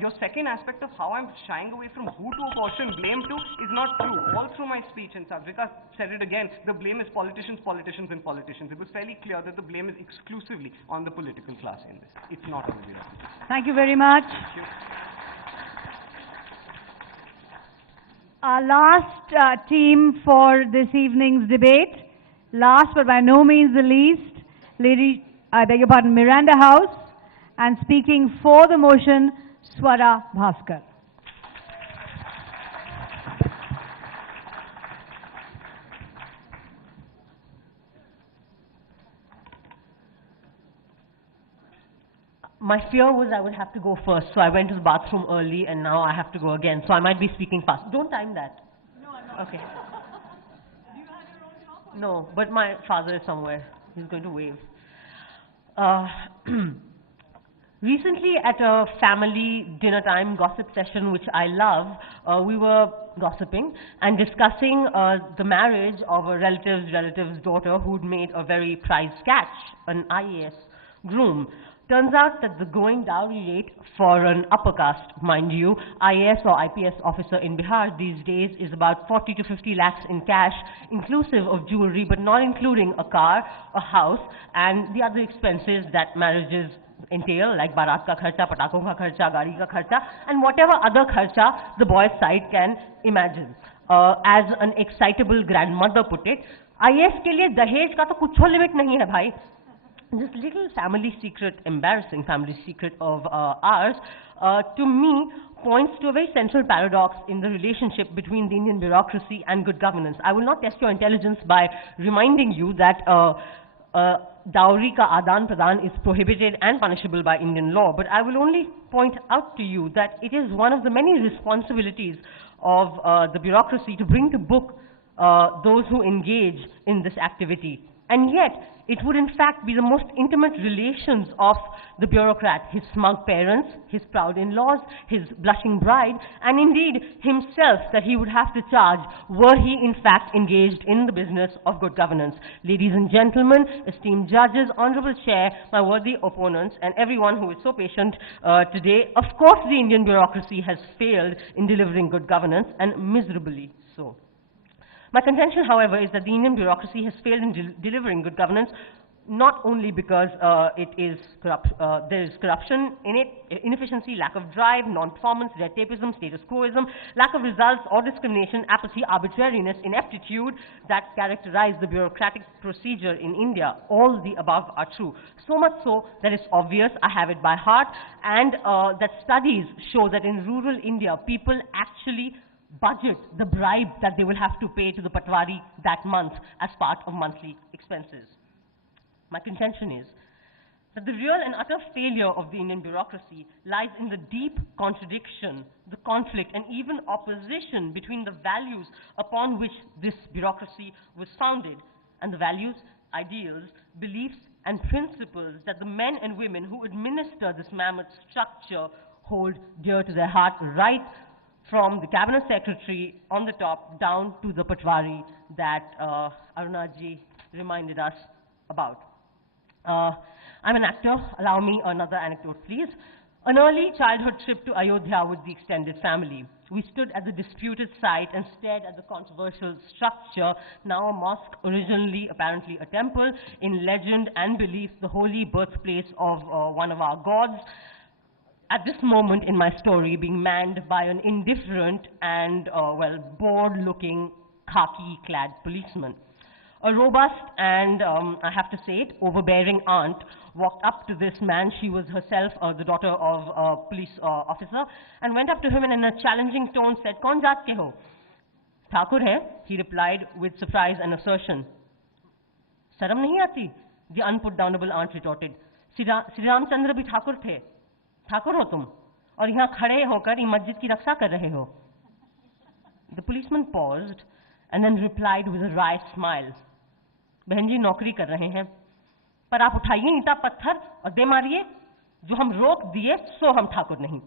Your second aspect of how I'm shying away from who to apportion blame to is not true. All through my speech, and Sagrika said it again, the blame is politicians, politicians, and politicians. It was fairly clear that the blame is exclusively on the political class in this. It's not on the bureaucracy. Thank you very much. Thank you. Our last team for this evening's debate, last but by no means the least, Miranda House, and speaking for the motion, Swara Bhaskar. My fear was I would have to go first, so I went to the bathroom early and now I have to go again, so I might be speaking fast. Don't time that. No, I'm not. Okay. Do you have your own talk? No, but my father is somewhere. He's going to wave. Recently at a family dinner time gossip session, which I love, we were gossiping and discussing the marriage of a relative's daughter who'd made a very prized catch, an IAS groom. Turns out that the going dowry rate for an upper caste, mind you, IAS or IPS officer in Bihar these days is about 40 to 50 lakhs in cash, inclusive of jewelry, but not including a car, a house, and the other expenses that marriages entail, like barat ka kharcha, patakon ka kharcha, gadi ka kharcha, and whatever other kharcha the boy's side can imagine. As an excitable grandmother put it, IAS ke liye dahej ka to kuchho limit nahi hai bhai. This little family secret, embarrassing family secret of ours, to me, points to a very central paradox in the relationship between the Indian bureaucracy and good governance. I will not test your intelligence by reminding you that dowry ka adan pradan is prohibited and punishable by Indian law, but I will only point out to you that it is one of the many responsibilities of the bureaucracy to bring to book those who engage in this activity. And yet, it would in fact be the most intimate relations of the bureaucrat, his smug parents, his proud in-laws, his blushing bride, and indeed himself that he would have to charge were he in fact engaged in the business of good governance. Ladies and gentlemen, esteemed judges, honorable chair, my worthy opponents, and everyone who is so patient today, of course the Indian bureaucracy has failed in delivering good governance, and miserably so. My contention, however, is that the Indian bureaucracy has failed in delivering good governance, not only because there is corruption in it, inefficiency, lack of drive, non-performance, red tapeism, status quoism, lack of results or discrimination, apathy, arbitrariness, ineptitude that characterize the bureaucratic procedure in India. All the above are true. So much so that it's obvious, I have it by heart, and that studies show that in rural India, people actually budget the bribe that they will have to pay to the patwari that month as part of monthly expenses. My contention is that the real and utter failure of the Indian bureaucracy lies in the deep contradiction, the conflict, and even opposition between the values upon which this bureaucracy was founded and the values, ideals, beliefs, and principles that the men and women who administer this mammoth structure hold dear to their heart, right from the cabinet secretary on the top down to the patwari that Arunaji reminded us about. I'm an actor. Allow me another anecdote, please. An early childhood trip to Ayodhya with the extended family. We stood at the disputed site and stared at the controversial structure, now a mosque, originally apparently a temple, in legend and belief the holy birthplace of one of our gods. At this moment in my story, being manned by an indifferent and, bored-looking, khaki-clad policeman. A robust and, I have to say it, overbearing aunt walked up to this man. She was herself the daughter of a police officer, and went up to him and in a challenging tone said, "Kaun jaat ke ho?" "Thakur hai," he replied with surprise and assertion. "Sharam nahi aati?" the unputdownable aunt retorted. Sri Ramchandra bhi Thakur the. Thakur हो तुम और यहाँ खड़े होकर ये मस्जिद की रक्षा कर रहे हो. The policeman paused and then replied with a wry smile. बहन जी नौकरी कर रहे हैं, पर आप उठाइए ईंटा पत्थर और दे मारिए, जो हम रोक दिए सो हम ठाकुर नहीं.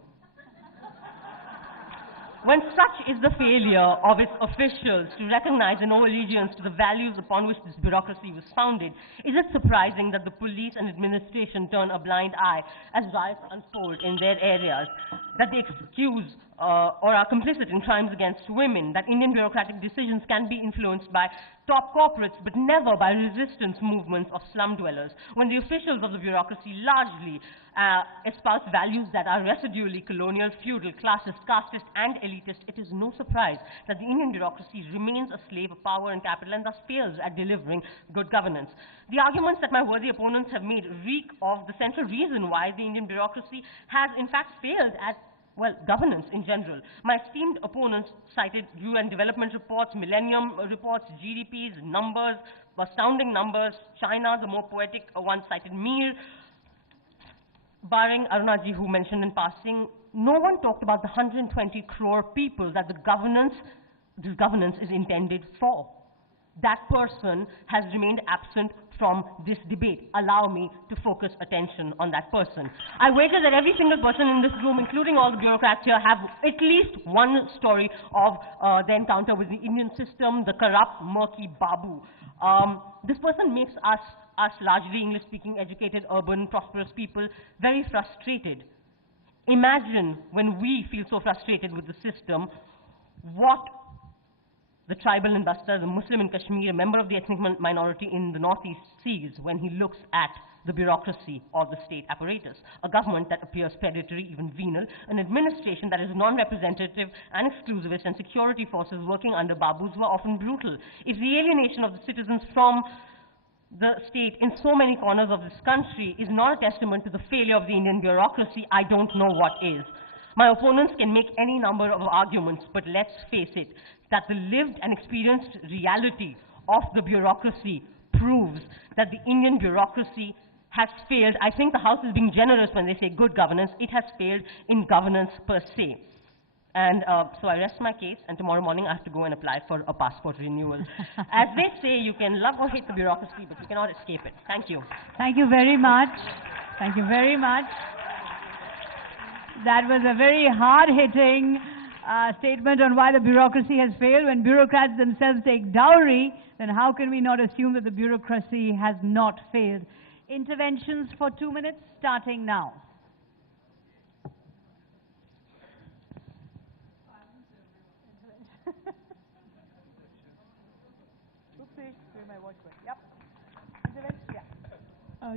When such is the failure of its officials to recognize and owe allegiance to the values upon which this bureaucracy was founded, is it surprising that the police and administration turn a blind eye as riots unfold in their areas, that they excuse or are complicit in crimes against women, that Indian bureaucratic decisions can be influenced by top corporates but never by resistance movements of slum dwellers, when the officials of the bureaucracy largely espouse values that are residually colonial, feudal, classist, casteist, and elitist? It is no surprise that the Indian bureaucracy remains a slave of power and capital and thus fails at delivering good governance. The arguments that my worthy opponents have made reek of the central reason why the Indian bureaucracy has in fact failed at governance in general. My esteemed opponents cited UN development reports, millennium reports, GDPs, numbers, astounding numbers. China, the more poetic one, cited Mir. Barring Arunaji, who mentioned in passing, no one talked about the 120 crore people that this governance is intended for. That person has remained absent from this debate. Allow me to focus attention on that person. I wager that every single person in this room, including all the bureaucrats here, have at least one story of the encounter with the Indian system, the corrupt, murky Babu. This person makes us us largely English-speaking, educated, urban, prosperous people very frustrated. Imagine when we feel so frustrated with the system, what the tribal investor, the Muslim in Kashmir, a member of the ethnic minority in the northeast sees when he looks at the bureaucracy of the state apparatus. A government that appears predatory, even venal, an administration that is non-representative and exclusivist, and security forces working under babus who are often brutal. If the alienation of the citizens from the state in so many corners of this country is not a testament to the failure of the Indian bureaucracy, I don't know what is. My opponents can make any number of arguments, but let's face it, that the lived and experienced reality of the bureaucracy proves that the Indian bureaucracy has failed. I think the House is being generous when they say good governance. It has failed in governance per se. And so I rest my case, and tomorrow morning I have to go and apply for a passport renewal. As they say, you can love or hate the bureaucracy, but you cannot escape it. Thank you. Thank you very much. Thank you very much. That was a very hard-hitting statement on why the bureaucracy has failed. When bureaucrats themselves take dowry, then how can we not assume that the bureaucracy has not failed? Interventions for 2 minutes, starting now.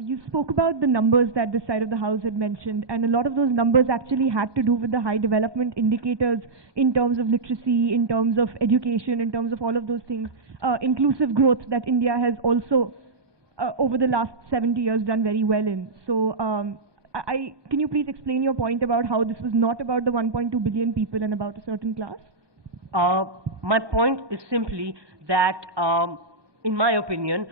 You spoke about the numbers that this side of the House had mentioned, and a lot of those numbers actually had to do with the high development indicators in terms of literacy, in terms of education, in terms of all of those things, inclusive growth that India has also, over the last 70 years, done very well in. So can you please explain your point about how this was not about the 1.2 billion people and about a certain class? My point is simply that, in my opinion,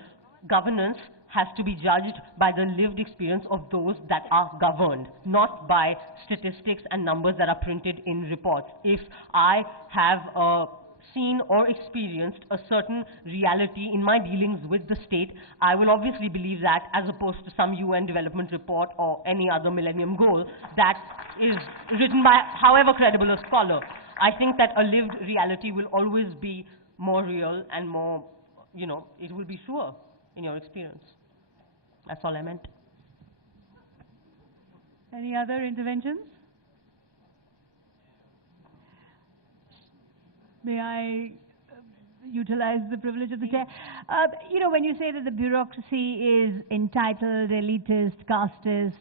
governance has to be judged by the lived experience of those that are governed, not by statistics and numbers that are printed in reports. If I have seen or experienced a certain reality in my dealings with the state, I will obviously believe that, as opposed to some UN development report or any other millennium goal that is written by however credible a scholar. I think that a lived reality will always be more real and more, it will be truer in your experience. That's all I meant. Any other interventions? May I utilize the privilege of the chair? When you say that the bureaucracy is entitled, elitist, casteist,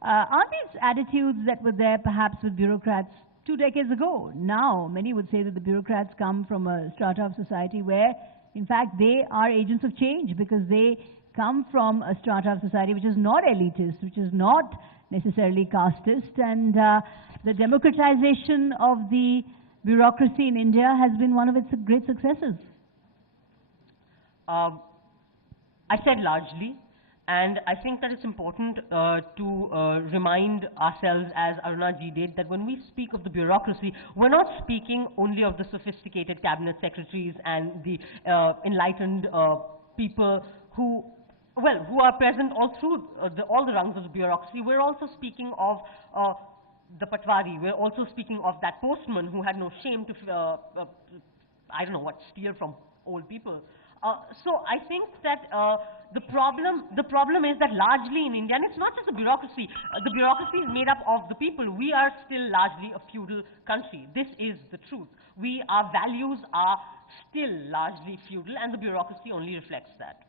aren't these attitudes that were there perhaps with bureaucrats 2 decades ago? Now, many would say that the bureaucrats come from a strata of society where, in fact, they are agents of change because they come from a strata of society which is not elitist, which is not necessarily casteist, and the democratization of the bureaucracy in India has been one of its great successes. I said largely, and I think that it's important to remind ourselves, as Aruna ji did, that when we speak of the bureaucracy, we're not speaking only of the sophisticated cabinet secretaries and the enlightened people who are present all through all the rungs of the bureaucracy. We're also speaking of the patwari. We're also speaking of that postman who had no shame to, steal from old people. So I think that the problem is that largely in India, and it's not just the bureaucracy is made up of the people. We are still largely a feudal country. This is the truth. Our values are still largely feudal, and the bureaucracy only reflects that.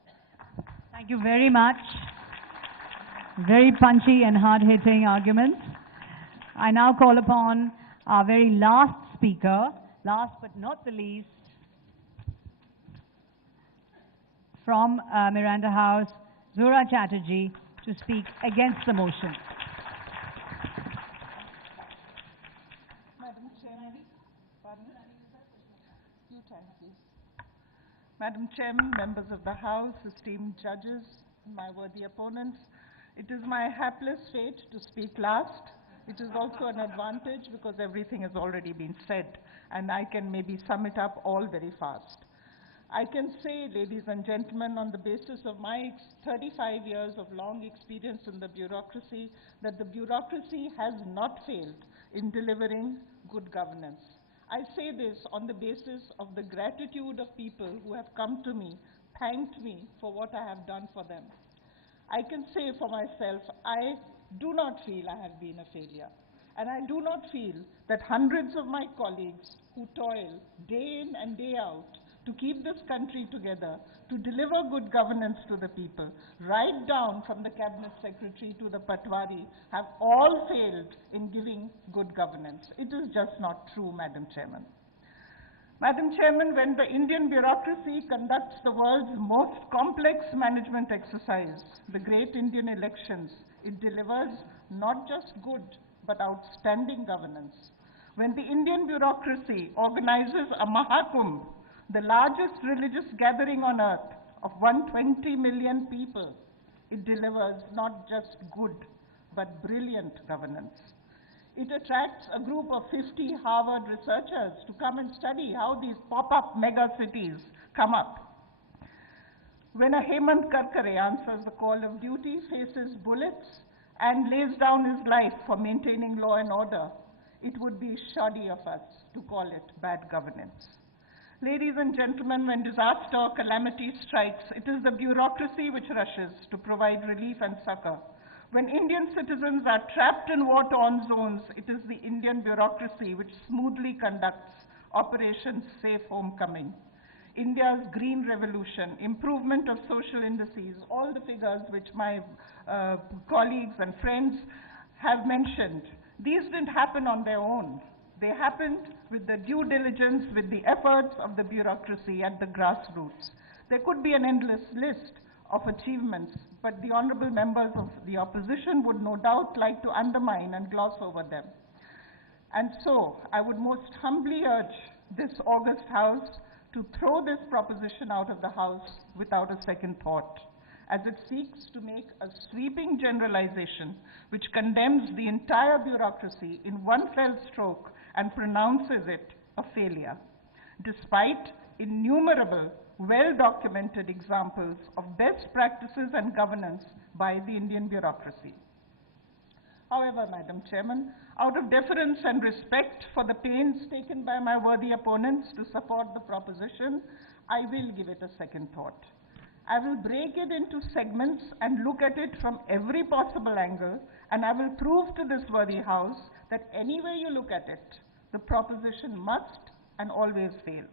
Thank you very much. Very punchy and hard-hitting arguments. I now call upon our very last speaker, last but not the least, from Miranda House, Zohra Chatterjee, to speak against the motion. Madam Chairman, Madam Chairman, members of the House, esteemed judges, my worthy opponents, it is my hapless fate to speak last. It is also an advantage because everything has already been said, and I can maybe sum it up all very fast. I can say, ladies and gentlemen, on the basis of my 35 years of long experience in the bureaucracy, that the bureaucracy has not failed in delivering good governance. I say this on the basis of the gratitude of people who have come to me, thanked me for what I have done for them. I can say for myself, I do not feel I have been a failure. And I do not feel that hundreds of my colleagues who toil day in and day out to keep this country together, to deliver good governance to the people, right down from the Cabinet Secretary to the Patwari, have all failed in giving good governance. It is just not true, Madam Chairman. Madam Chairman, when the Indian bureaucracy conducts the world's most complex management exercise, the great Indian elections, it delivers not just good, but outstanding governance. When the Indian bureaucracy organizes a Mahakumbh, the largest religious gathering on earth of 120 million people, it delivers not just good, but brilliant governance. It attracts a group of 50 Harvard researchers to come and study how these pop-up mega cities come up. When a Hemant Karkare answers the call of duty, faces bullets, and lays down his life for maintaining law and order, it would be shoddy of us to call it bad governance. Ladies and gentlemen, when disaster or calamity strikes, it is the bureaucracy which rushes to provide relief and succor. When Indian citizens are trapped in war-torn zones, it is the Indian bureaucracy which smoothly conducts Operation Safe Homecoming. India's green revolution, improvement of social indices, all the figures which my colleagues and friends have mentioned, these didn't happen on their own. They happened with the due diligence, with the efforts of the bureaucracy at the grassroots. There could be an endless list of achievements, but the honorable members of the opposition would no doubt like to undermine and gloss over them. And so, I would most humbly urge this august House to throw this proposition out of the House without a second thought, as it seeks to make a sweeping generalization which condemns the entire bureaucracy in one fell stroke and pronounces it a failure, despite innumerable well-documented examples of best practices and governance by the Indian bureaucracy. However, Madam Chairman, out of deference and respect for the pains taken by my worthy opponents to support the proposition, I will give it a second thought. I will break it into segments and look at it from every possible angle, and I will prove to this worthy House that any way you look at it, the proposition must and always fails.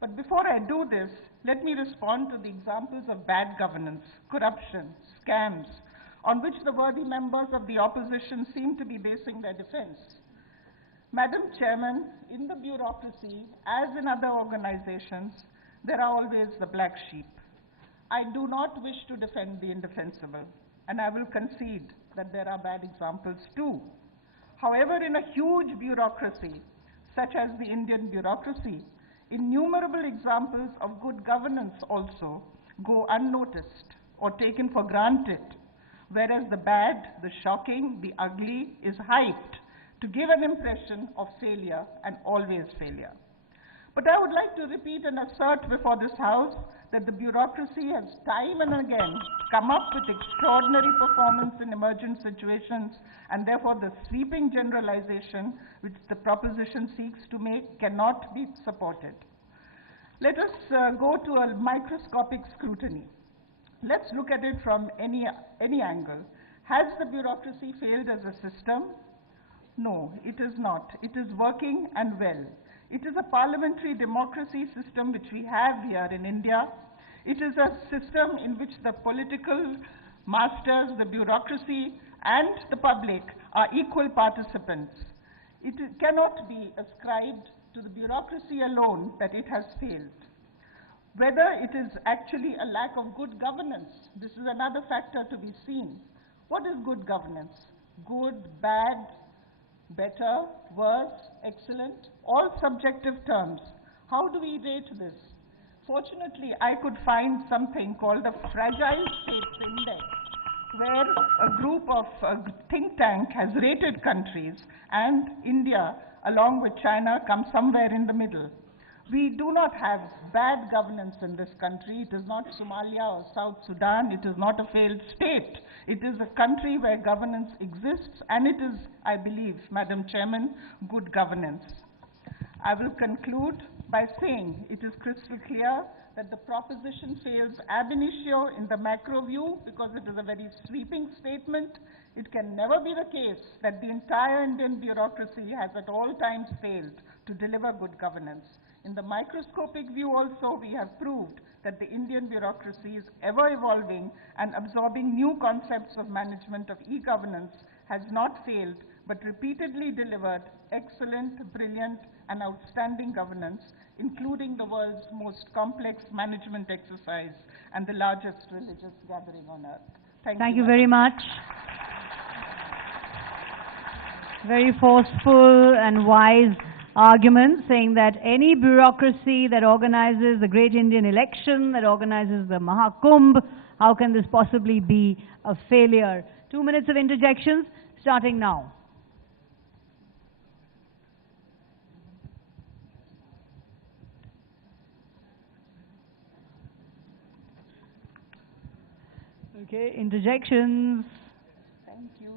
But before I do this, let me respond to the examples of bad governance, corruption, scams, on which the worthy members of the opposition seem to be basing their defense. Madam Chairman, in the bureaucracy, as in other organizations, there are always the black sheep. I do not wish to defend the indefensible, and I will concede that there are bad examples too. However, in a huge bureaucracy, such as the Indian bureaucracy, innumerable examples of good governance also go unnoticed or taken for granted, whereas the bad, the shocking, the ugly is hyped to give an impression of failure and always failure. But I would like to repeat and assert before this House that the bureaucracy has time and again come up with extraordinary performance in emergent situations, and therefore the sweeping generalization which the proposition seeks to make cannot be supported. Let us go to a microscopic scrutiny. Let's look at it from any angle. Has the bureaucracy failed as a system? No, it is not. It is working and well. It is a parliamentary democracy system which we have here in India. It is a system in which the political masters, the bureaucracy, and the public are equal participants. It cannot be ascribed to the bureaucracy alone that it has failed. Whether it is actually a lack of good governance, this is another factor to be seen. What is good governance? Good, bad, better, worse, excellent, all subjective terms. How do we rate this? Fortunately, I could find something called the Fragile States Index, where a group of think tank has rated countries, and India, along with China, comes somewhere in the middle. We do not have bad governance in this country. It is not Somalia or South Sudan. It is not a failed state. It is a country where governance exists, and it is, I believe, Madam Chairman, good governance. I will conclude by saying it is crystal clear that the proposition fails ab initio in the macro view because it is a very sweeping statement. It can never be the case that the entire Indian bureaucracy has at all times failed to deliver good governance. In the microscopic view also, we have proved that the Indian bureaucracy is ever evolving and absorbing new concepts of management of e-governance has not failed but repeatedly delivered excellent, brilliant and outstanding governance, including the world's most complex management exercise and the largest religious gathering on earth. Thank you very much. Very forceful and wise argument, saying that any bureaucracy that organizes the great Indian election, that organizes the Mahakumbh, how can this possibly be a failure? 2 minutes of interjections, starting now. Okay, interjections. Thank you.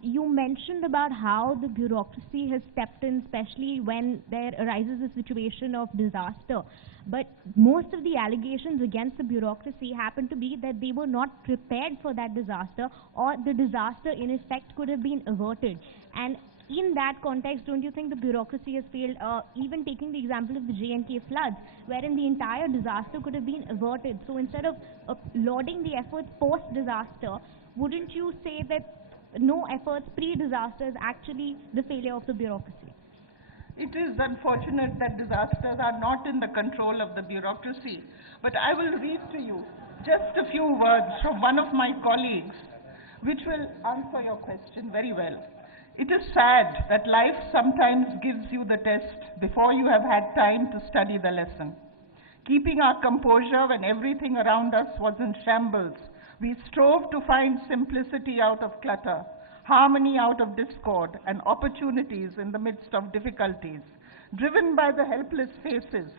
You mentioned about how the bureaucracy has stepped in, especially when there arises a situation of disaster. But most of the allegations against the bureaucracy happen to be that they were not prepared for that disaster, or the disaster in effect could have been averted. And in that context, don't you think the bureaucracy has failed, even taking the example of the J&K floods, wherein the entire disaster could have been averted? So instead of lauding the efforts post-disaster, wouldn't you say that no efforts pre-disaster is actually the failure of the bureaucracy? It is unfortunate that disasters are not in the control of the bureaucracy, but I will read to you just a few words from one of my colleagues, which will answer your question very well. It is sad that life sometimes gives you the test before you have had time to study the lesson. Keeping our composure when everything around us was in shambles, we strove to find simplicity out of clutter, harmony out of discord, and opportunities in the midst of difficulties. Driven by the helpless faces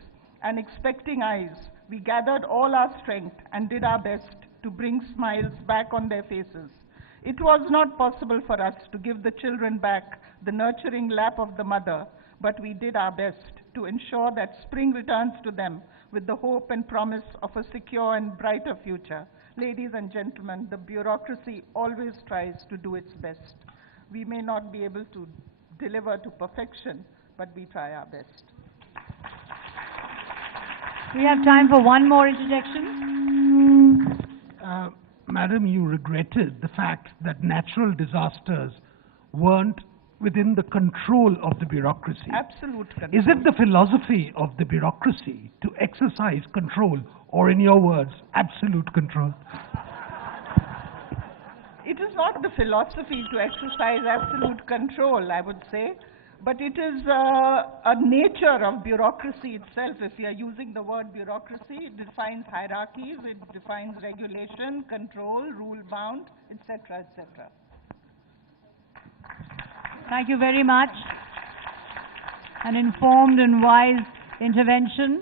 and expecting eyes, we gathered all our strength and did our best to bring smiles back on their faces. It was not possible for us to give the children back the nurturing lap of the mother, but we did our best to ensure that spring returns to them with the hope and promise of a secure and brighter future. Ladies and gentlemen, the bureaucracy always tries to do its best. We may not be able to deliver to perfection, but we try our best. We have time for one more interjection. Madam, you regretted the fact that natural disasters weren't within the control of the bureaucracy. Absolute control. Is it the philosophy of the bureaucracy to exercise control, or in your words, absolute control? It is not the philosophy to exercise absolute control, I would say, but it is a nature of bureaucracy itself. If you are using the word bureaucracy, it defines hierarchies, it defines regulation, control, rule-bound, etc., etc. Thank you very much. An informed and wise intervention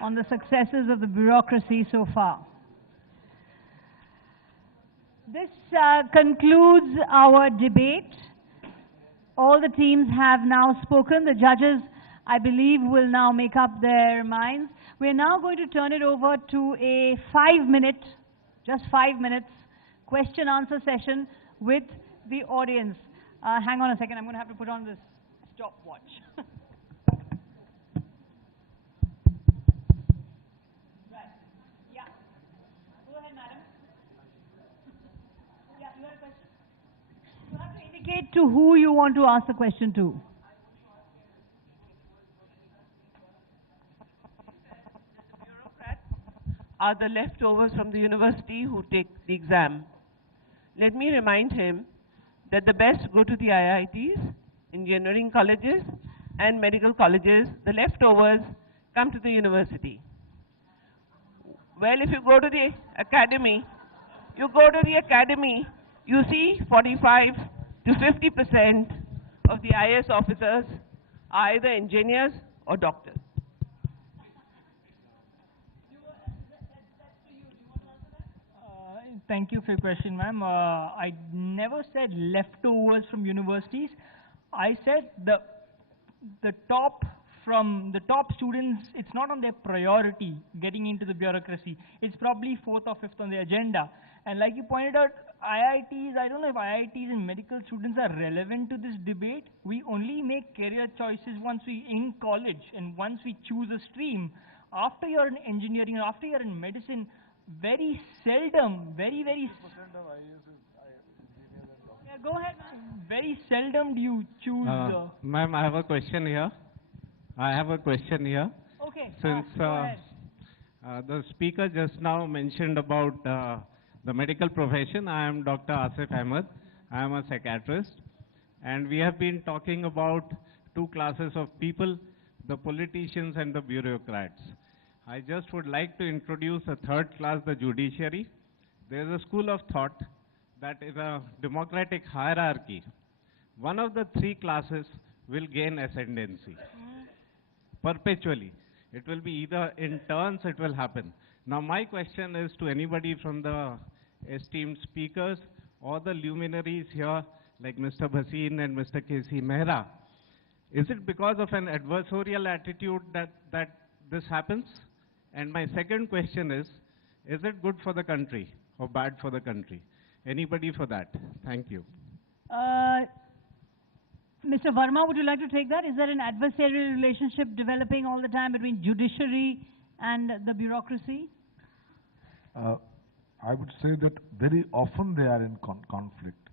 on the successes of the bureaucracy so far. This concludes our debate. All the teams have now spoken. The judges, I believe, will now make up their minds. We're now going to turn it over to a 5-minute, just 5 minutes, question-answer session with the audience. Hang on a second, I'm going to have to put on this stopwatch. Right. Yeah. Go ahead, madam. Yeah, you had a question? You have to indicate to who you want to ask the question to. Are the leftovers from the university who take the exam. Let me remind him that the best go to the IITs, engineering colleges, and medical colleges. The leftovers come to the university. Well, if you go to the academy, you see 45 to 50% of the IAS officers are either engineers or doctors. Thank you for your question, ma'am. I never said leftovers from universities. I said the top students, it's not on their priority getting into the bureaucracy. It's probably fourth or fifth on the agenda. And like you pointed out, IITs, I don't know if IITs and medical students are relevant to this debate. We only make career choices once we in college and once we choose a stream. After you're in engineering, after you're in medicine, very seldom, very yeah, go ahead, ma'am. Very seldom do you choose. Ma'am, I have a question here. Okay. Since go ahead. the speaker just now mentioned about the medical profession, I am Dr. Asif Ahmed. I am a psychiatrist. And we have been talking about two classes of people, the politicians and the bureaucrats. I just would like to introduce a third class, the judiciary. There is a school of thought that is a democratic hierarchy. One of the three classes will gain ascendancy perpetually. It will be either in turns, it will happen. Now my question is to anybody from the esteemed speakers or the luminaries here like Mr. Bhasin and Mr. K.C. Mehra. Is it because of an adversarial attitude that this happens? And my second question is it good for the country or bad for the country? Anybody for that? Thank you. Mr. Verma, would you like to take that? Is there an adversarial relationship developing all the time between judiciary and the bureaucracy? I would say that very often they are in conflict,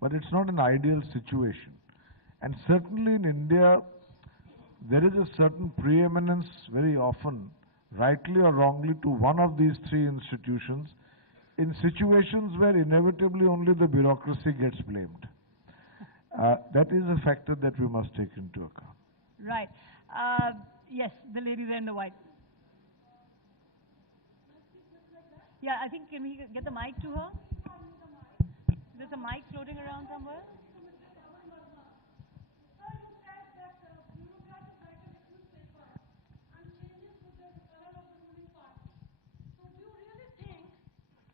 but it's not an ideal situation. And certainly in India, there is a certain preeminence very often, rightly or wrongly, to one of these three institutions in situations where inevitably only the bureaucracy gets blamed. That is a factor that we must take into account. Right. Yes, the lady there in the white. Yeah, I think, can we get the mic to her? There's a mic floating around somewhere?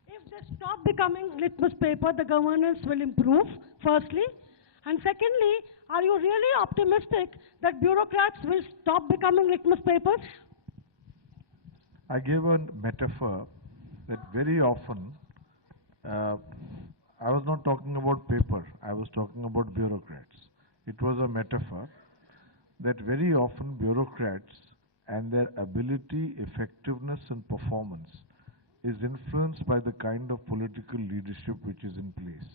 If they stop becoming litmus paper, the governance will improve, firstly. And secondly, are you really optimistic that bureaucrats will stop becoming litmus papers? I gave a metaphor that very often, I was not talking about paper, I was talking about bureaucrats. It was a metaphor that very often bureaucrats and their ability, effectiveness and performance is influenced by the kind of political leadership which is in place.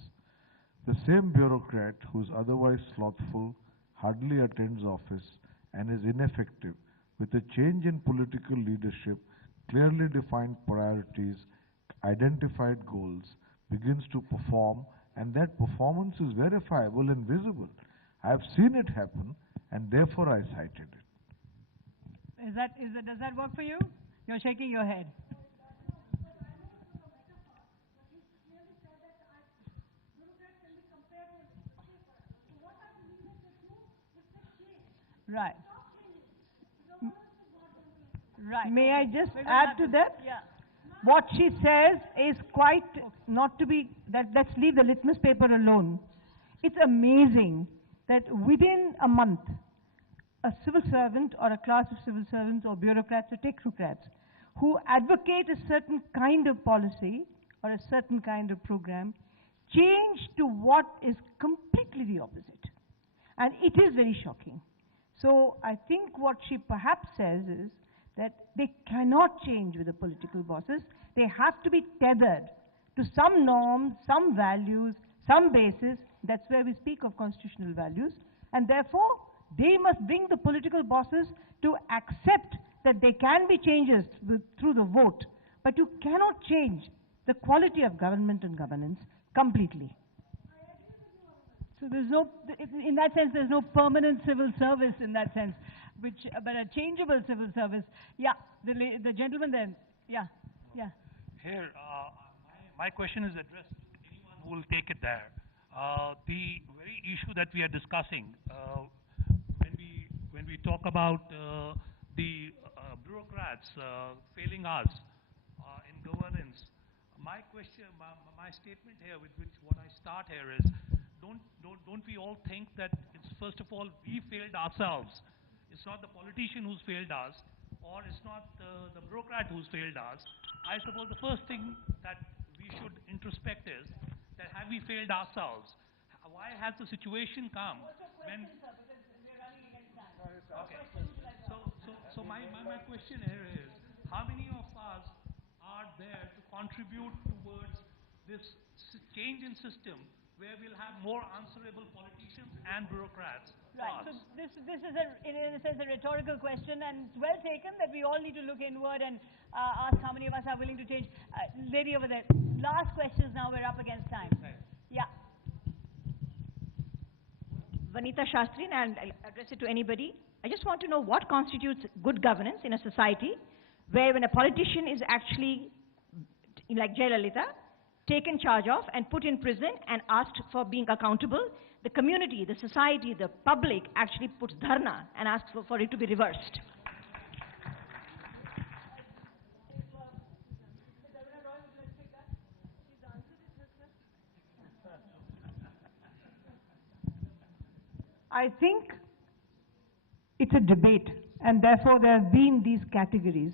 The same bureaucrat who is otherwise slothful, hardly attends office and is ineffective, with a change in political leadership, clearly defined priorities, identified goals, begins to perform, and that performance is verifiable and visible. I have seen it happen, and therefore I cited it. Does that work for you? You're shaking your head. Right. Right. May I just add to that? Yeah. What she says is quite not to be, let's leave the litmus paper alone. It's amazing that within a month, a civil servant or a class of civil servants or bureaucrats or technocrats who advocate a certain kind of policy or a certain kind of program change to what is completely the opposite. And it is very shocking. So I think what she perhaps says is that they cannot change with the political bosses. They have to be tethered to some norms, some values, some basis. That's where we speak of constitutional values. And therefore, they must bring the political bosses to accept that there can be changes through the vote, but you cannot change the quality of government and governance completely. So there's no, in that sense, there's no permanent civil service in that sense, but a changeable civil service. Yeah, the gentleman then. Yeah. Here, my question is addressed to anyone who will take it there. The very issue that we are discussing, when we talk about the bureaucrats failing us in governance, my question, my statement here, with which what I start here is, don't we all think that it's first of all, we failed ourselves. It's not the politician who's failed us, or it's not the bureaucrat who's failed us. I suppose the first thing that we should introspect is that have we failed ourselves? Why has the situation come when... Okay. So my question here is, how many of us are there to contribute towards this change in system where we'll have more answerable politicians and bureaucrats? Right. So this is in a sense a rhetorical question, and it's well taken that we all need to look inward and ask how many of us are willing to change. Lady over there, last questions now, we're up against time. Right. Yeah. Vanita Shastri, and I'll address it to anybody. I just want to know what constitutes good governance in a society where when a politician is actually, like Jayalalitha, taken charge of and put in prison and asked for being accountable, the community, the society, the public actually puts dharna and asks for it to be reversed. I think it's a debate, and therefore there have been these categories,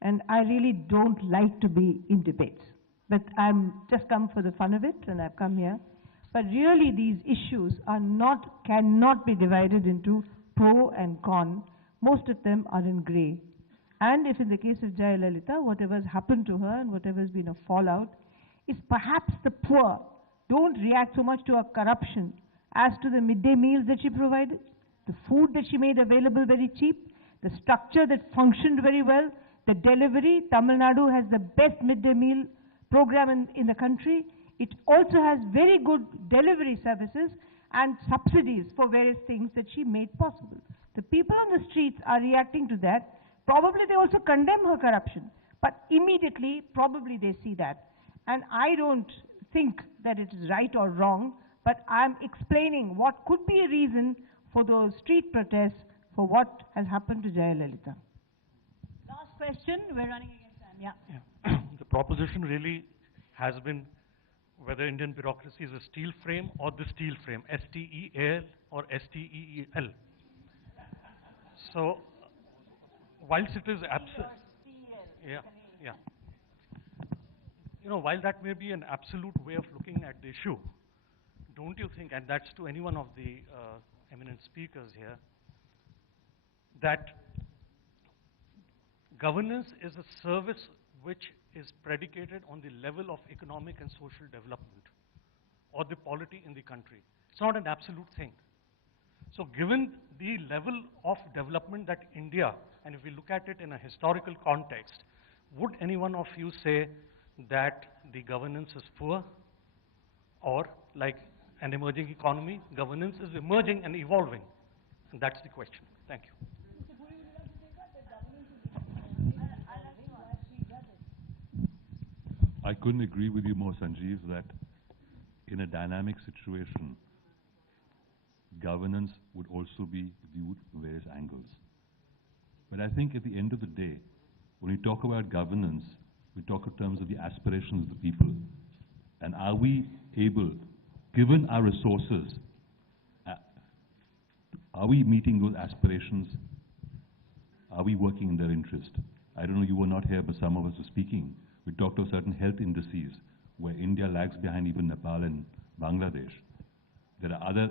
and I really don't like to be in debates. But I'm just come for the fun of it, and I've come here. But really these issues are cannot be divided into pro and con. Most of them are in grey. And if in the case of Jayalalitha, whatever's happened to her and whatever's been a fallout, is perhaps the poor don't react so much to her corruption as to the midday meals that she provided, the food that she made available very cheap, the structure that functioned very well, the delivery. Tamil Nadu has the best midday meal program in the country. It also has very good delivery services and subsidies for various things that she made possible. The people on the streets are reacting to that. Probably they also condemn her corruption, but immediately probably they see that. And I don't think that it is right or wrong, but I'm explaining what could be a reason for those street protests for what has happened to Jayalalitha. Last question, we're running against time. Yeah. The proposition really has been whether Indian bureaucracy is a steel frame or the steel frame, S-T-E-A-L or S-T-E-E-L. So, whilst it is while that may be an absolute way of looking at the issue, don't you think, and that's to any one of the eminent speakers here, that governance is a service which is predicated on the level of economic and social development or the polity in the country. It's not an absolute thing. So given the level of development that India, and if we look at it in a historical context, would any one of you say that the governance is poor, or like an emerging economy, governance is emerging and evolving? And that's the question. Thank you. I couldn't agree with you more, Sanjeev, that in a dynamic situation, governance would also be viewed from various angles. But I think at the end of the day, when we talk about governance, we talk in terms of the aspirations of the people. And are we able, given our resources, are we meeting those aspirations? Are we working in their interest? I don't know, you were not here, but some of us were speaking. We talked of certain health indices where India lags behind even Nepal and Bangladesh. There are other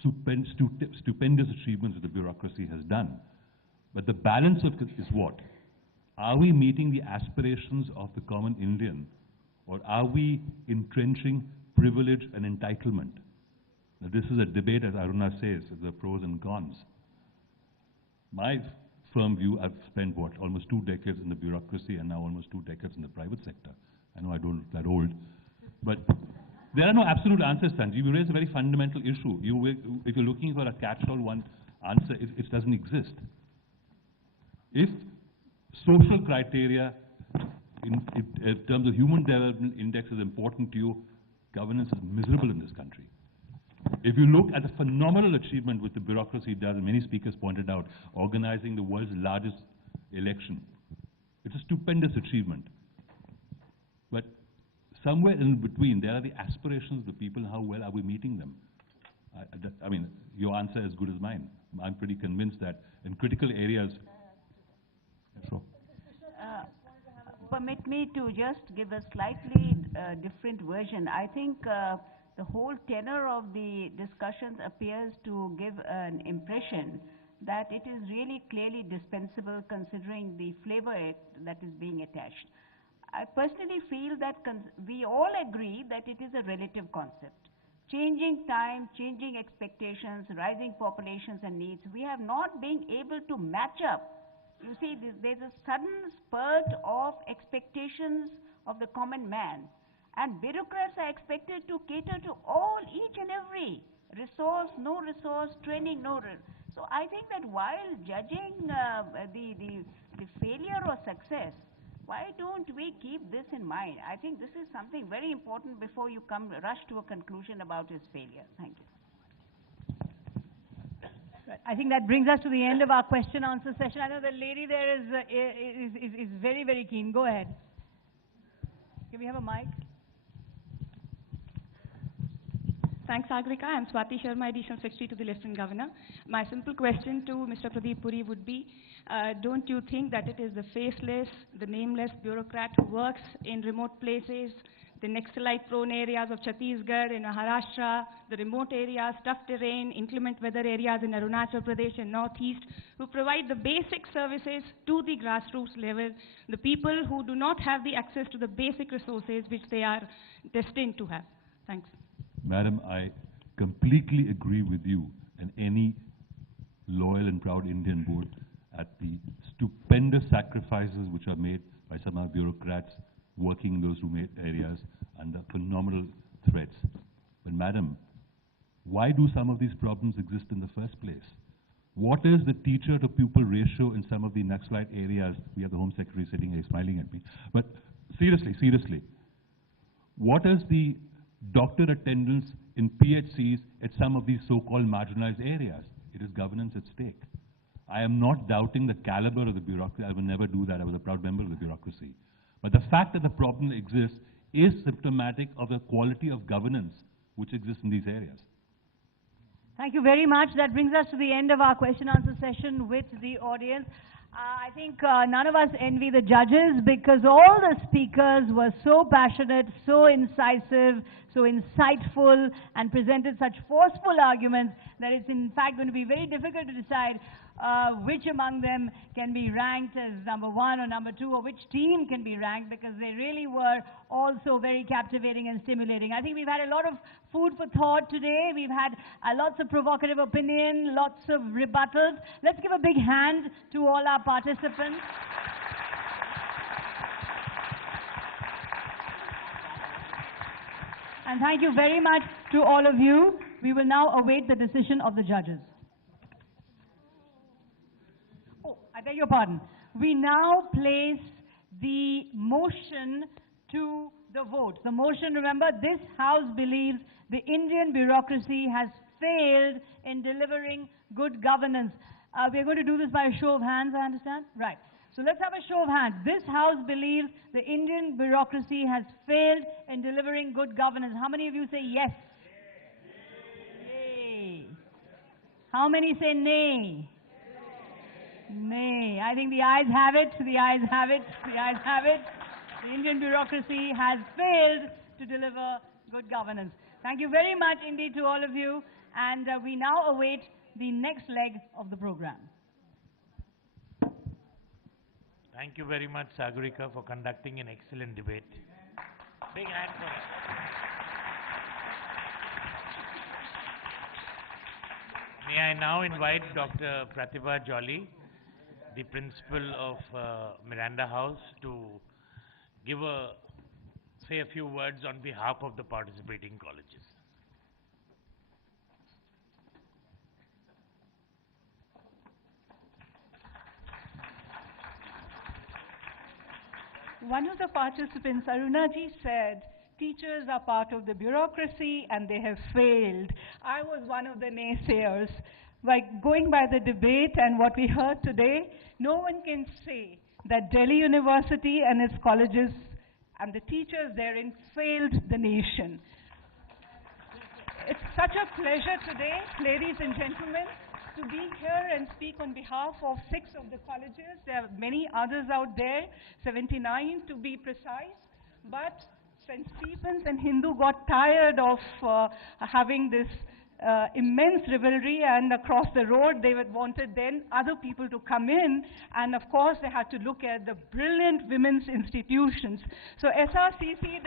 stupendous achievements that the bureaucracy has done. But the balance of it is what? Are we meeting the aspirations of the common Indian, or are we entrenching privilege and entitlement? Now, this is a debate, as Aruna says, of the pros and cons. My firm view, I've spent, almost 2 decades in the bureaucracy and now almost 2 decades in the private sector. I know I don't look that old. But there are no absolute answers, Sanjeev. You raise a very fundamental issue. If you're looking for a catch-all one answer, it doesn't exist. If social criteria in terms of human development index is important to you, governance is miserable in this country. If you look at the phenomenal achievement which the bureaucracy does, and many speakers pointed out, organizing the world's largest election, it's a stupendous achievement. But somewhere in between, there are the aspirations of the people, and how well are we meeting them? I mean, your answer is as good as mine. I'm pretty convinced that in critical areas. Sure. Permit me to just give a slightly different version. I think the whole tenor of the discussions appears to give an impression that it is really clearly dispensable considering the flavor that is being attached. I personally feel that we all agree that it is a relative concept. Changing time, changing expectations, rising populations and needs, we have not been able to match up. You see, there's a sudden spurt of expectations of the common man. And bureaucrats are expected to cater to all, each and every resource, no resource, training, no. So I think that while judging the failure or success, why don't we keep this in mind? I think this is something very important before you rush to a conclusion about his failure. Thank you. I think that brings us to the end of our question-answer session. I know the lady there is very, very keen. Go ahead. Can we have a mic? Thanks, Sagarika. I'm Swati Sharma, Additional Secretary to the Lieutenant Governor. My simple question to Mr. Pradeep Puri would be, don't you think that it is the faceless, the nameless bureaucrat who works in remote places, the Naxalite-prone areas of Chhattisgarh, in Maharashtra, the remote areas, tough terrain, inclement weather areas in Arunachal Pradesh and Northeast, who provide the basic services to the grassroots level, the people who do not have the access to the basic resources which they are destined to have? Thanks. Madam, I completely agree with you and any loyal and proud Indian would at the stupendous sacrifices which are made by some of our bureaucrats working in those remote areas under phenomenal threats. But madam, why do some of these problems exist in the first place? What is the teacher to pupil ratio in some of the Naxalite areas? We have the Home Secretary sitting here smiling at me. But seriously, what is the doctor attendance in PHCs at some of these so-called marginalized areas? It is governance at stake. I am not doubting the caliber of the bureaucracy. I will never do that. I was a proud member of the bureaucracy. But the fact that the problem exists is symptomatic of the quality of governance which exists in these areas. Thank you very much. That brings us to the end of our question-answer session with the audience. I think none of us envy the judges because all the speakers were so passionate, so incisive, so insightful, and presented such forceful arguments that it's in fact going to be very difficult to decide which among them can be ranked as number one or number two, or which team can be ranked, because they really were also very captivating and stimulating. I think we've had a lot of food for thought today. We've had lots of provocative opinion, lots of rebuttals. Let's give a big hand to all our participants. And thank you very much to all of you. We will now await the decision of the judges. I beg your pardon. We now place the motion to the vote. The motion, remember, this House believes the Indian bureaucracy has failed in delivering good governance. We are going to do this by a show of hands, I understand? Right. So let's have a show of hands. This House believes the Indian bureaucracy has failed in delivering good governance. How many of you say yes? Yay. How many say nay? Nay. I think the ayes have it. The ayes have it. The ayes have it. The Indian bureaucracy has failed to deliver good governance. Thank you very much indeed to all of you. And we now await the next leg of the program. Thank you very much, Sagarika, for conducting an excellent debate. Big hand for her. May I now invite Dr. Pratibha Jolly, the principal of Miranda House, to say a few words on behalf of the participating colleges. One of the participants, Arunaji, said, teachers are part of the bureaucracy and they have failed. I was one of the naysayers. Going by the debate and what we heard today, no one can say that Delhi University and its colleges and the teachers therein failed the nation. It's such a pleasure today, ladies and gentlemen, to be here and speak on behalf of 6 of the colleges. There are many others out there, 79 to be precise, but St. Stephen's and Hindu got tired of having this immense rivalry, and across the road they wanted then other people to come in, and of course they had to look at the brilliant women's institutions. So SRCC,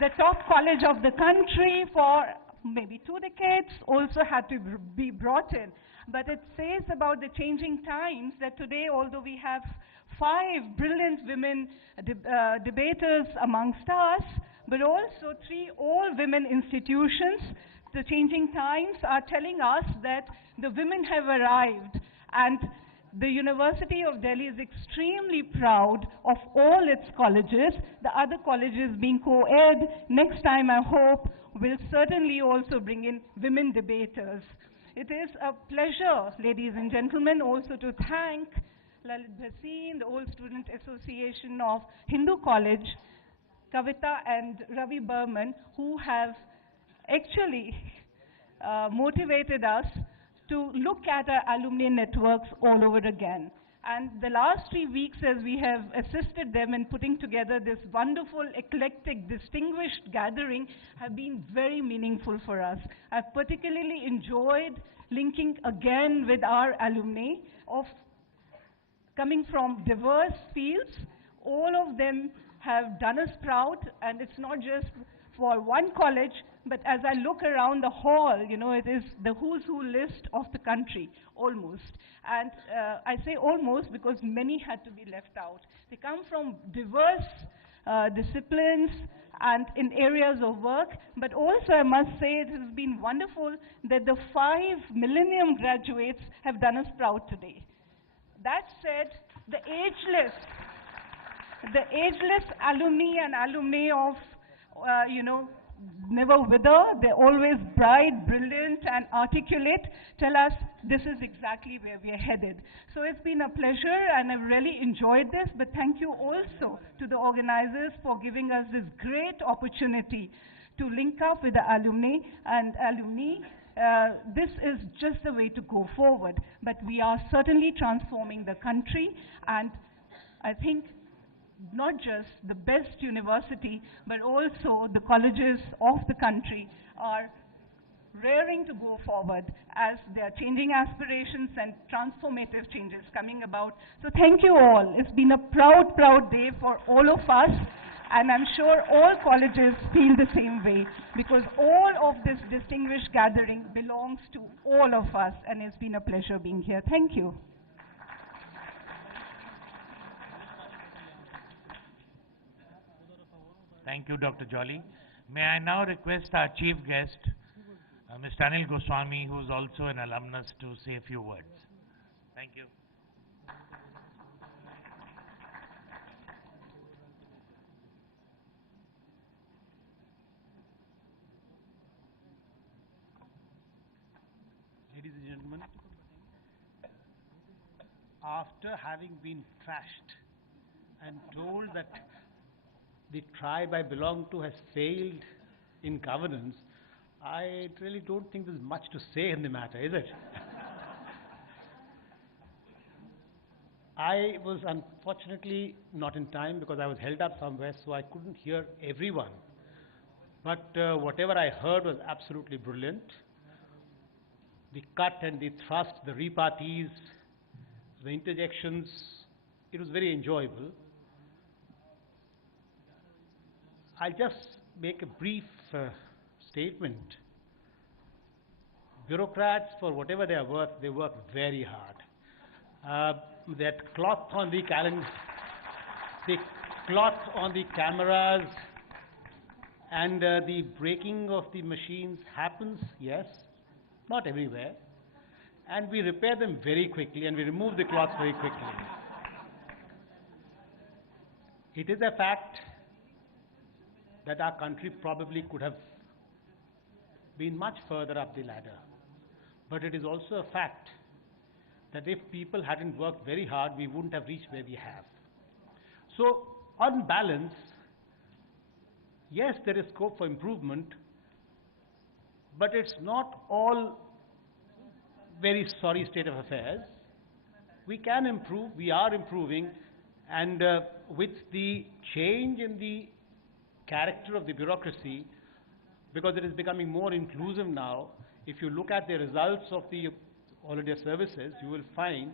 the top college of the country for maybe 2 decades, also had to be brought in. But it says about the changing times that today, although we have 5 brilliant women debaters amongst us, but also 3 all-women institutions, the changing times are telling us that the women have arrived, and the University of Delhi is extremely proud of all its colleges, the other colleges being co-ed. Next time, I hope, will certainly also bring in women debaters. It is a pleasure, ladies and gentlemen, also to thank Lalit Bhasin, the Old Student Association of Hindu College, Kavita and Ravi Burman, who have actually motivated us to look at our alumni networks all over again. And the last 3 weeks, as we have assisted them in putting together this wonderful, eclectic, distinguished gathering, have been very meaningful for us. I've particularly enjoyed linking again with our alumni of coming from diverse fields. All of them have done us proud, and it's not just for one college, but as I look around the hall, you know, it is the who's who list of the country, almost. And I say almost because many had to be left out. They come from diverse disciplines and in areas of work, but also I must say it has been wonderful that the 5 Millennium graduates have done us proud today. That said, the ageless alumni and alumni of, never wither, they're always bright, brilliant, and articulate, tell us this is exactly where we are headed. So it's been a pleasure, and I've really enjoyed this, but thank you also to the organizers for giving us this great opportunity to link up with the alumni and alumni. This is just the way to go forward, but we are certainly transforming the country, and I think not just the best university, but also the colleges of the country are raring to go forward as there are changing aspirations and transformative changes coming about. So thank you all. It's been a proud, proud day for all of us, and I'm sure all colleges feel the same way, because all of this distinguished gathering belongs to all of us, and it's been a pleasure being here. Thank you. Thank you, Dr. Jolly. May I now request our chief guest, Mr. Anil Goswami, who is also an alumnus, to say a few words. Thank you. Ladies and gentlemen, after having been trashed and told that the tribe I belong to has failed in governance, I really don't think there's much to say in the matter, is it? I was unfortunately not in time because I was held up somewhere, so I couldn't hear everyone. But whatever I heard was absolutely brilliant. The cut and the thrust, the repartees, the interjections, it was very enjoyable. I'll just make a brief statement. Bureaucrats, for whatever they are worth, they work very hard. That cloth on the the cloth on the cameras and the breaking of the machines happens, yes, not everywhere. And we repair them very quickly, and we remove the cloth very quickly. It is a fact that our country probably could have been much further up the ladder. But it is also a fact that if people hadn't worked very hard, we wouldn't have reached where we have. So, on balance, yes, there is scope for improvement, but it's not all very sorry state of affairs. We can improve, we are improving, and with the change in the character of the bureaucracy, because it is becoming more inclusive now, if you look at the results of the all India services, you will find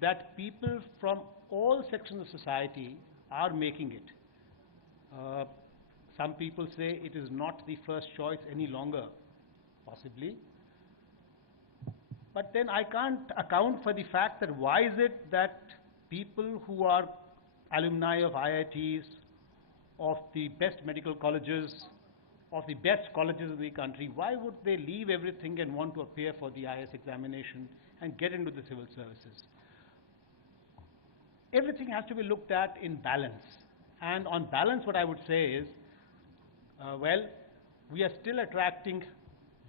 that people from all sections of society are making it. Some people say it is not the first choice any longer, possibly. But then I can't account for the fact that why is it that people who are alumni of IITs, of the best medical colleges, of the best colleges in the country, why would they leave everything and want to appear for the IAS examination and get into the civil services? Everything has to be looked at in balance. And on balance, what I would say is, well, we are still attracting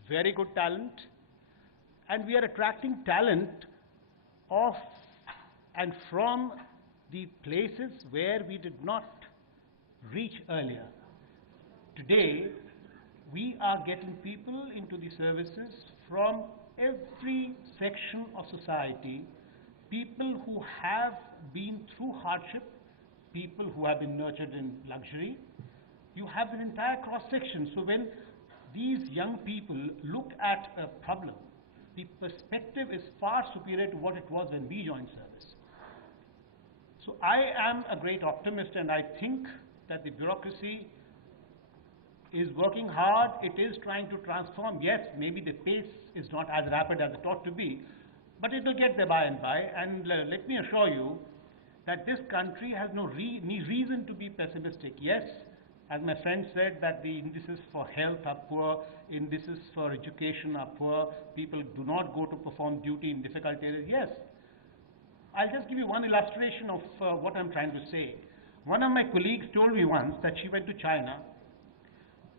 very good talent, and we are attracting talent of and from the places where we did not reach earlier. Today, we are getting people into the services from every section of society, people who have been through hardship, people who have been nurtured in luxury. You have an entire cross-section. So when these young people look at a problem, the perspective is far superior to what it was when we joined service. So I am a great optimist, and I think that the bureaucracy is working hard. It is trying to transform. Yes, maybe the pace is not as rapid as it ought to be, but it will get there by and by. And let me assure you that this country has no reason to be pessimistic. Yes, as my friend said, that the indices for health are poor, indices for education are poor, people do not go to perform duty in difficult areas. Yes, I'll just give you one illustration of what I'm trying to say. One of my colleagues told me once that she went to China,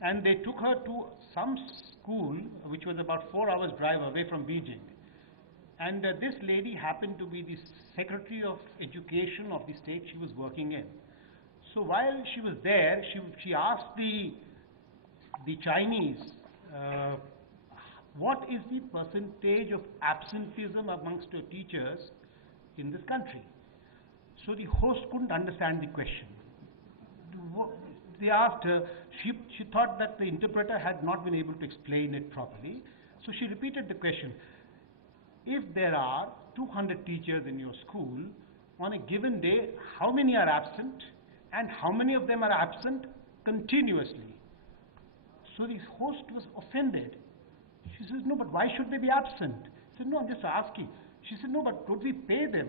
and they took her to some school which was about 4 hours drive away from Beijing. And this lady happened to be the Secretary of Education of the state she was working in. So while she was there, she asked the Chinese, what is the percentage of absenteeism amongst your teachers in this country? So the host couldn't understand the question. They asked her, she thought that the interpreter had not been able to explain it properly. So she repeated the question. If there are 200 teachers in your school, on a given day, how many are absent? And how many of them are absent continuously? So the host was offended. She says, no, but why should they be absent? He said, no, I'm just asking. She said, no, but don't we pay them?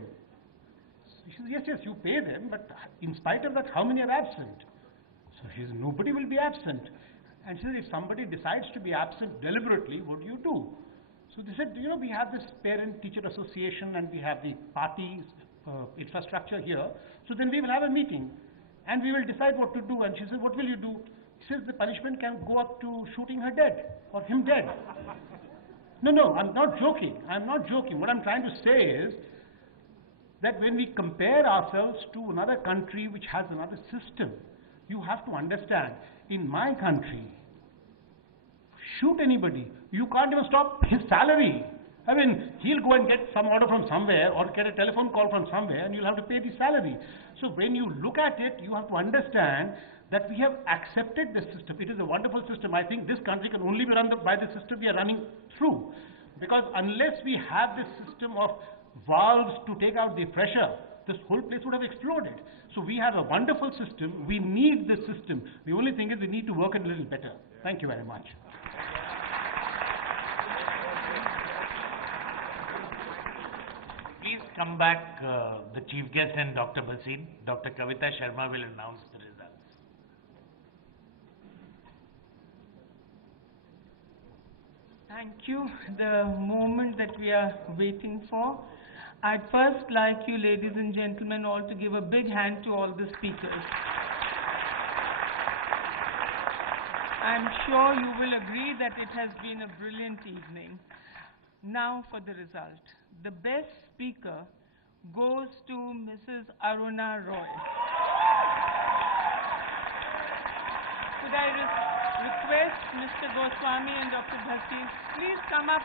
She says, yes, you pay them, but in spite of that, how many are absent? So he says, nobody will be absent. And she said, if somebody decides to be absent deliberately, what do you do? So they said, you know, we have this parent-teacher association and we have the party infrastructure here. So then we will have a meeting and we will decide what to do. And she said, what will you do? He says, the punishment can go up to shooting her dead or him dead. No, I'm not joking. I'm not joking. What I'm trying to say is that when we compare ourselves to another country which has another system, you have to understand, in my country, shoot anybody, you can't even stop his salary. I mean, he'll go and get some order from somewhere or get a telephone call from somewhere and you'll have to pay the salary. So when you look at it, you have to understand that we have accepted this system. It is a wonderful system. I think this country can only be run by the system we are running through. Because unless we have this system of valves to take out the pressure, this whole place would have exploded. So we have a wonderful system. We need this system. The only thing is we need to work it a little better. Thank you very much. Please come back, the chief guest and Dr. Bhasin. Dr. Kavita Sharma will announce the results. Thank you. The moment that we are waiting for. I'd first like you, ladies and gentlemen, all to give a big hand to all the speakers. I'm sure you will agree that it has been a brilliant evening. Now for the result. The best speaker goes to Mrs. Aruna Roy. Could Could I request Mr. Goswami and Dr. Bhatti, please come up.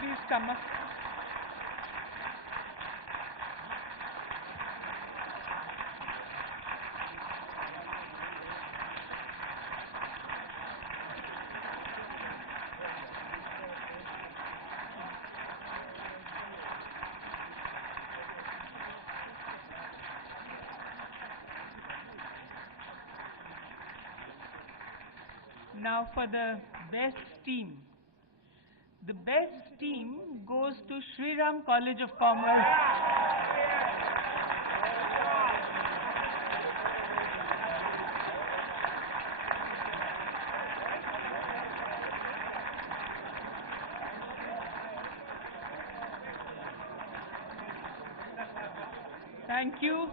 Please come up. Now for the best team. The best team goes to Sri Ram College of Commerce. Thank you.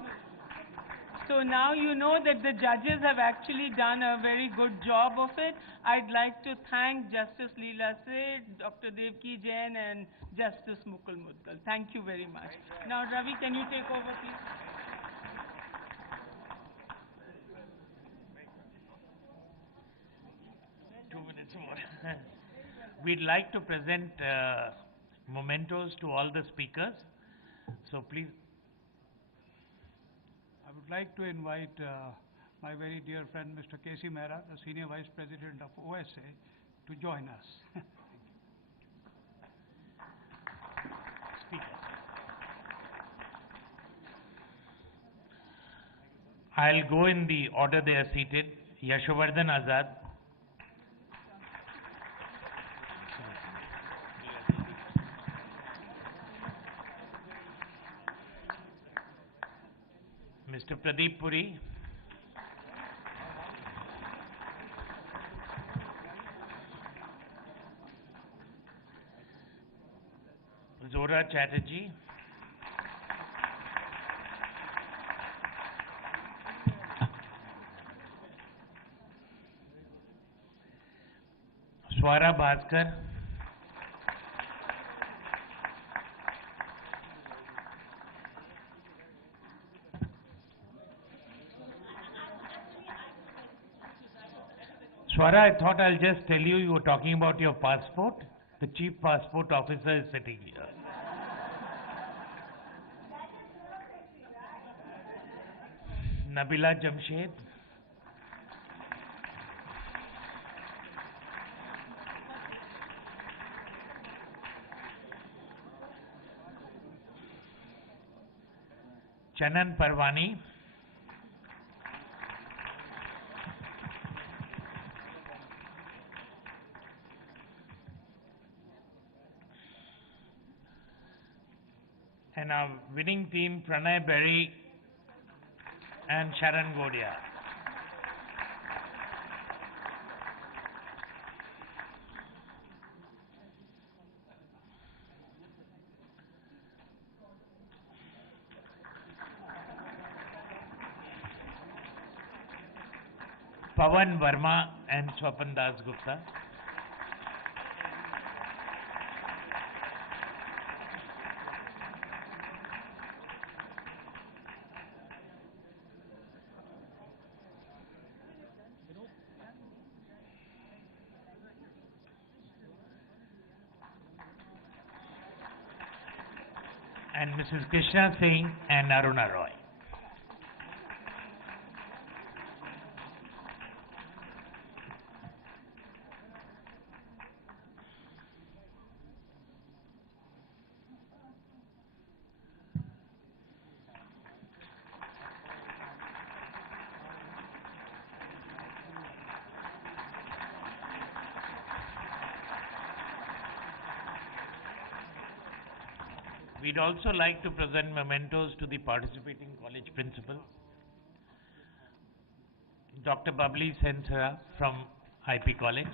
So now you know that the judges have actually done a very good job of it. I'd like to thank Justice Leela Seth, Dr. Devki Jain and Justice Mukul Muddal. Thank you very much. Now Ravi, can you take over please? We'd like to present mementos to all the speakers. So please. I would like to invite my very dear friend Mr. K.C. Mehra, the Senior Vice President of OSA, to join us. I'll go in the order they are seated. Yashovardhan Azad. Mr. Pradeep Puri. Zora Chatterjee. Swara Bhaskar. Swara, I thought I'll just tell you, you were talking about your passport. The chief passport officer is sitting here. Nabila Jamshed. Chanan Parwani. And our winning team, Pranay Berry and Sharon Godia. Pawan Verma and Swapan Das Gupta. And Mrs. Krishna Singh and Aruna Roy. We'd also like to present mementos to the participating college principal, Dr. Babli Sensara from IP College.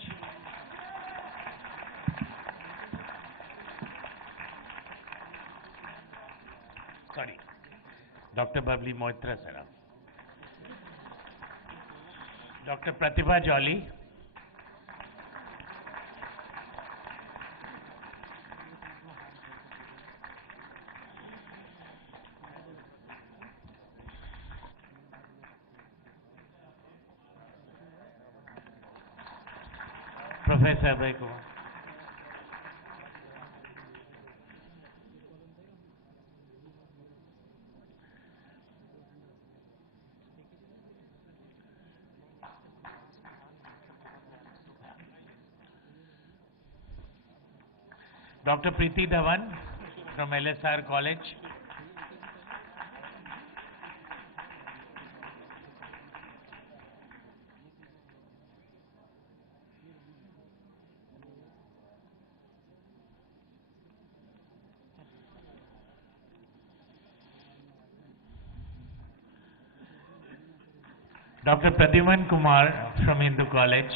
Sorry, Dr. Babli Moitra Sara. Dr. Pratibha Jolly. Professor Beko. Dr. Preeti Dhawan from LSR College. Dr. Pradyuman Kumar from Hindu College.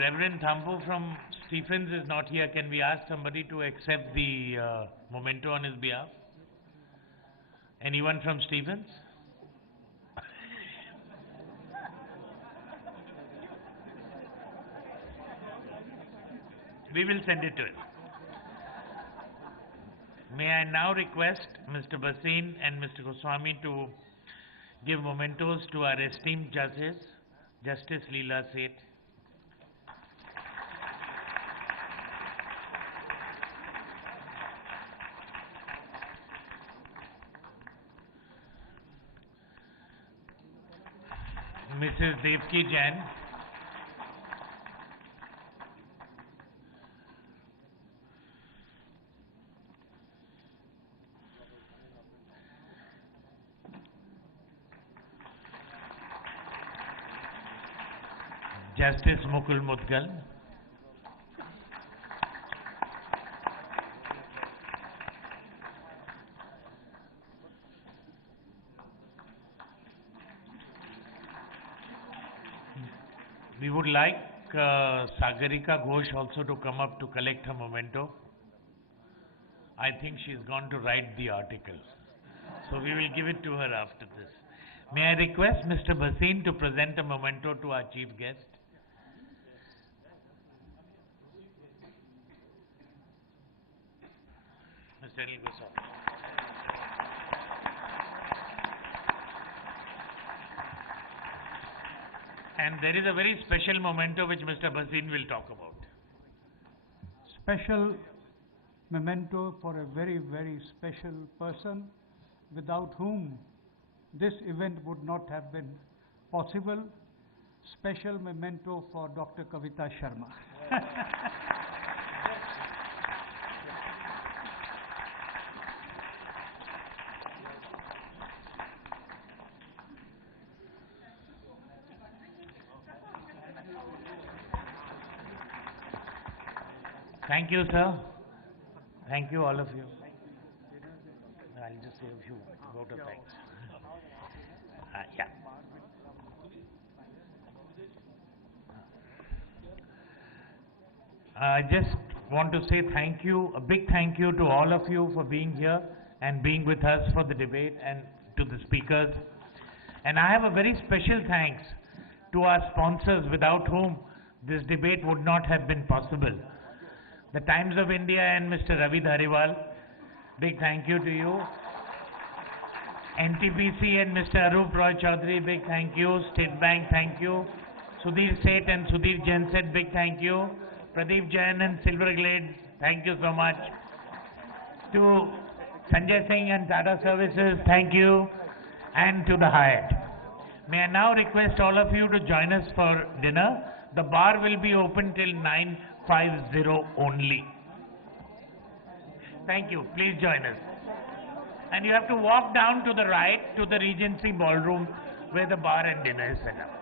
Reverend Thampu from Stephens is not here. Can we ask somebody to accept the memento on his behalf? Anyone from Stephens? We will send it to him. May I now request Mr. Bhasin and Mr. Goswami to give mementos to our esteemed judges, Justice Leela Seth, Mrs. Devki Jain, Justice Mukul Mudgal, we would like Sagarika Ghosh also to come up to collect her memento. I think she's gone to write the article. So we will give it to her after this. May I request Mr. Bhasin to present a memento to our chief guest? Mr. Anil Goswami. And there is a very special memento which Mr. Bhasin will talk about. Special memento for a very, very special person without whom this event would not have been possible. Special memento for Dr. Kavita Sharma. Thank you, sir. Thank you, all of you. I'll just say a few vote of thanks. Yeah. I just want to say thank you, a big thank you to all of you for being here and being with us for the debate, and to the speakers. And I have a very special thanks to our sponsors without whom this debate would not have been possible. The Times of India and Mr. Ravi Dhariwal, big thank you to you. NTPC and Mr. Arup Roy Chaudhary, big thank you. State Bank, thank you. Sudhir Seth and Sudhir Jensen, big thank you. Pradeep Jain and Silverglade, thank you so much. To Sanjay Singh and Tata Services, thank you. And to the Hyatt. May I now request all of you to join us for dinner. The bar will be open till 9:50 only. Thank you. Please join us. And you have to walk down to the right to the Regency Ballroom where the bar and dinner is set up.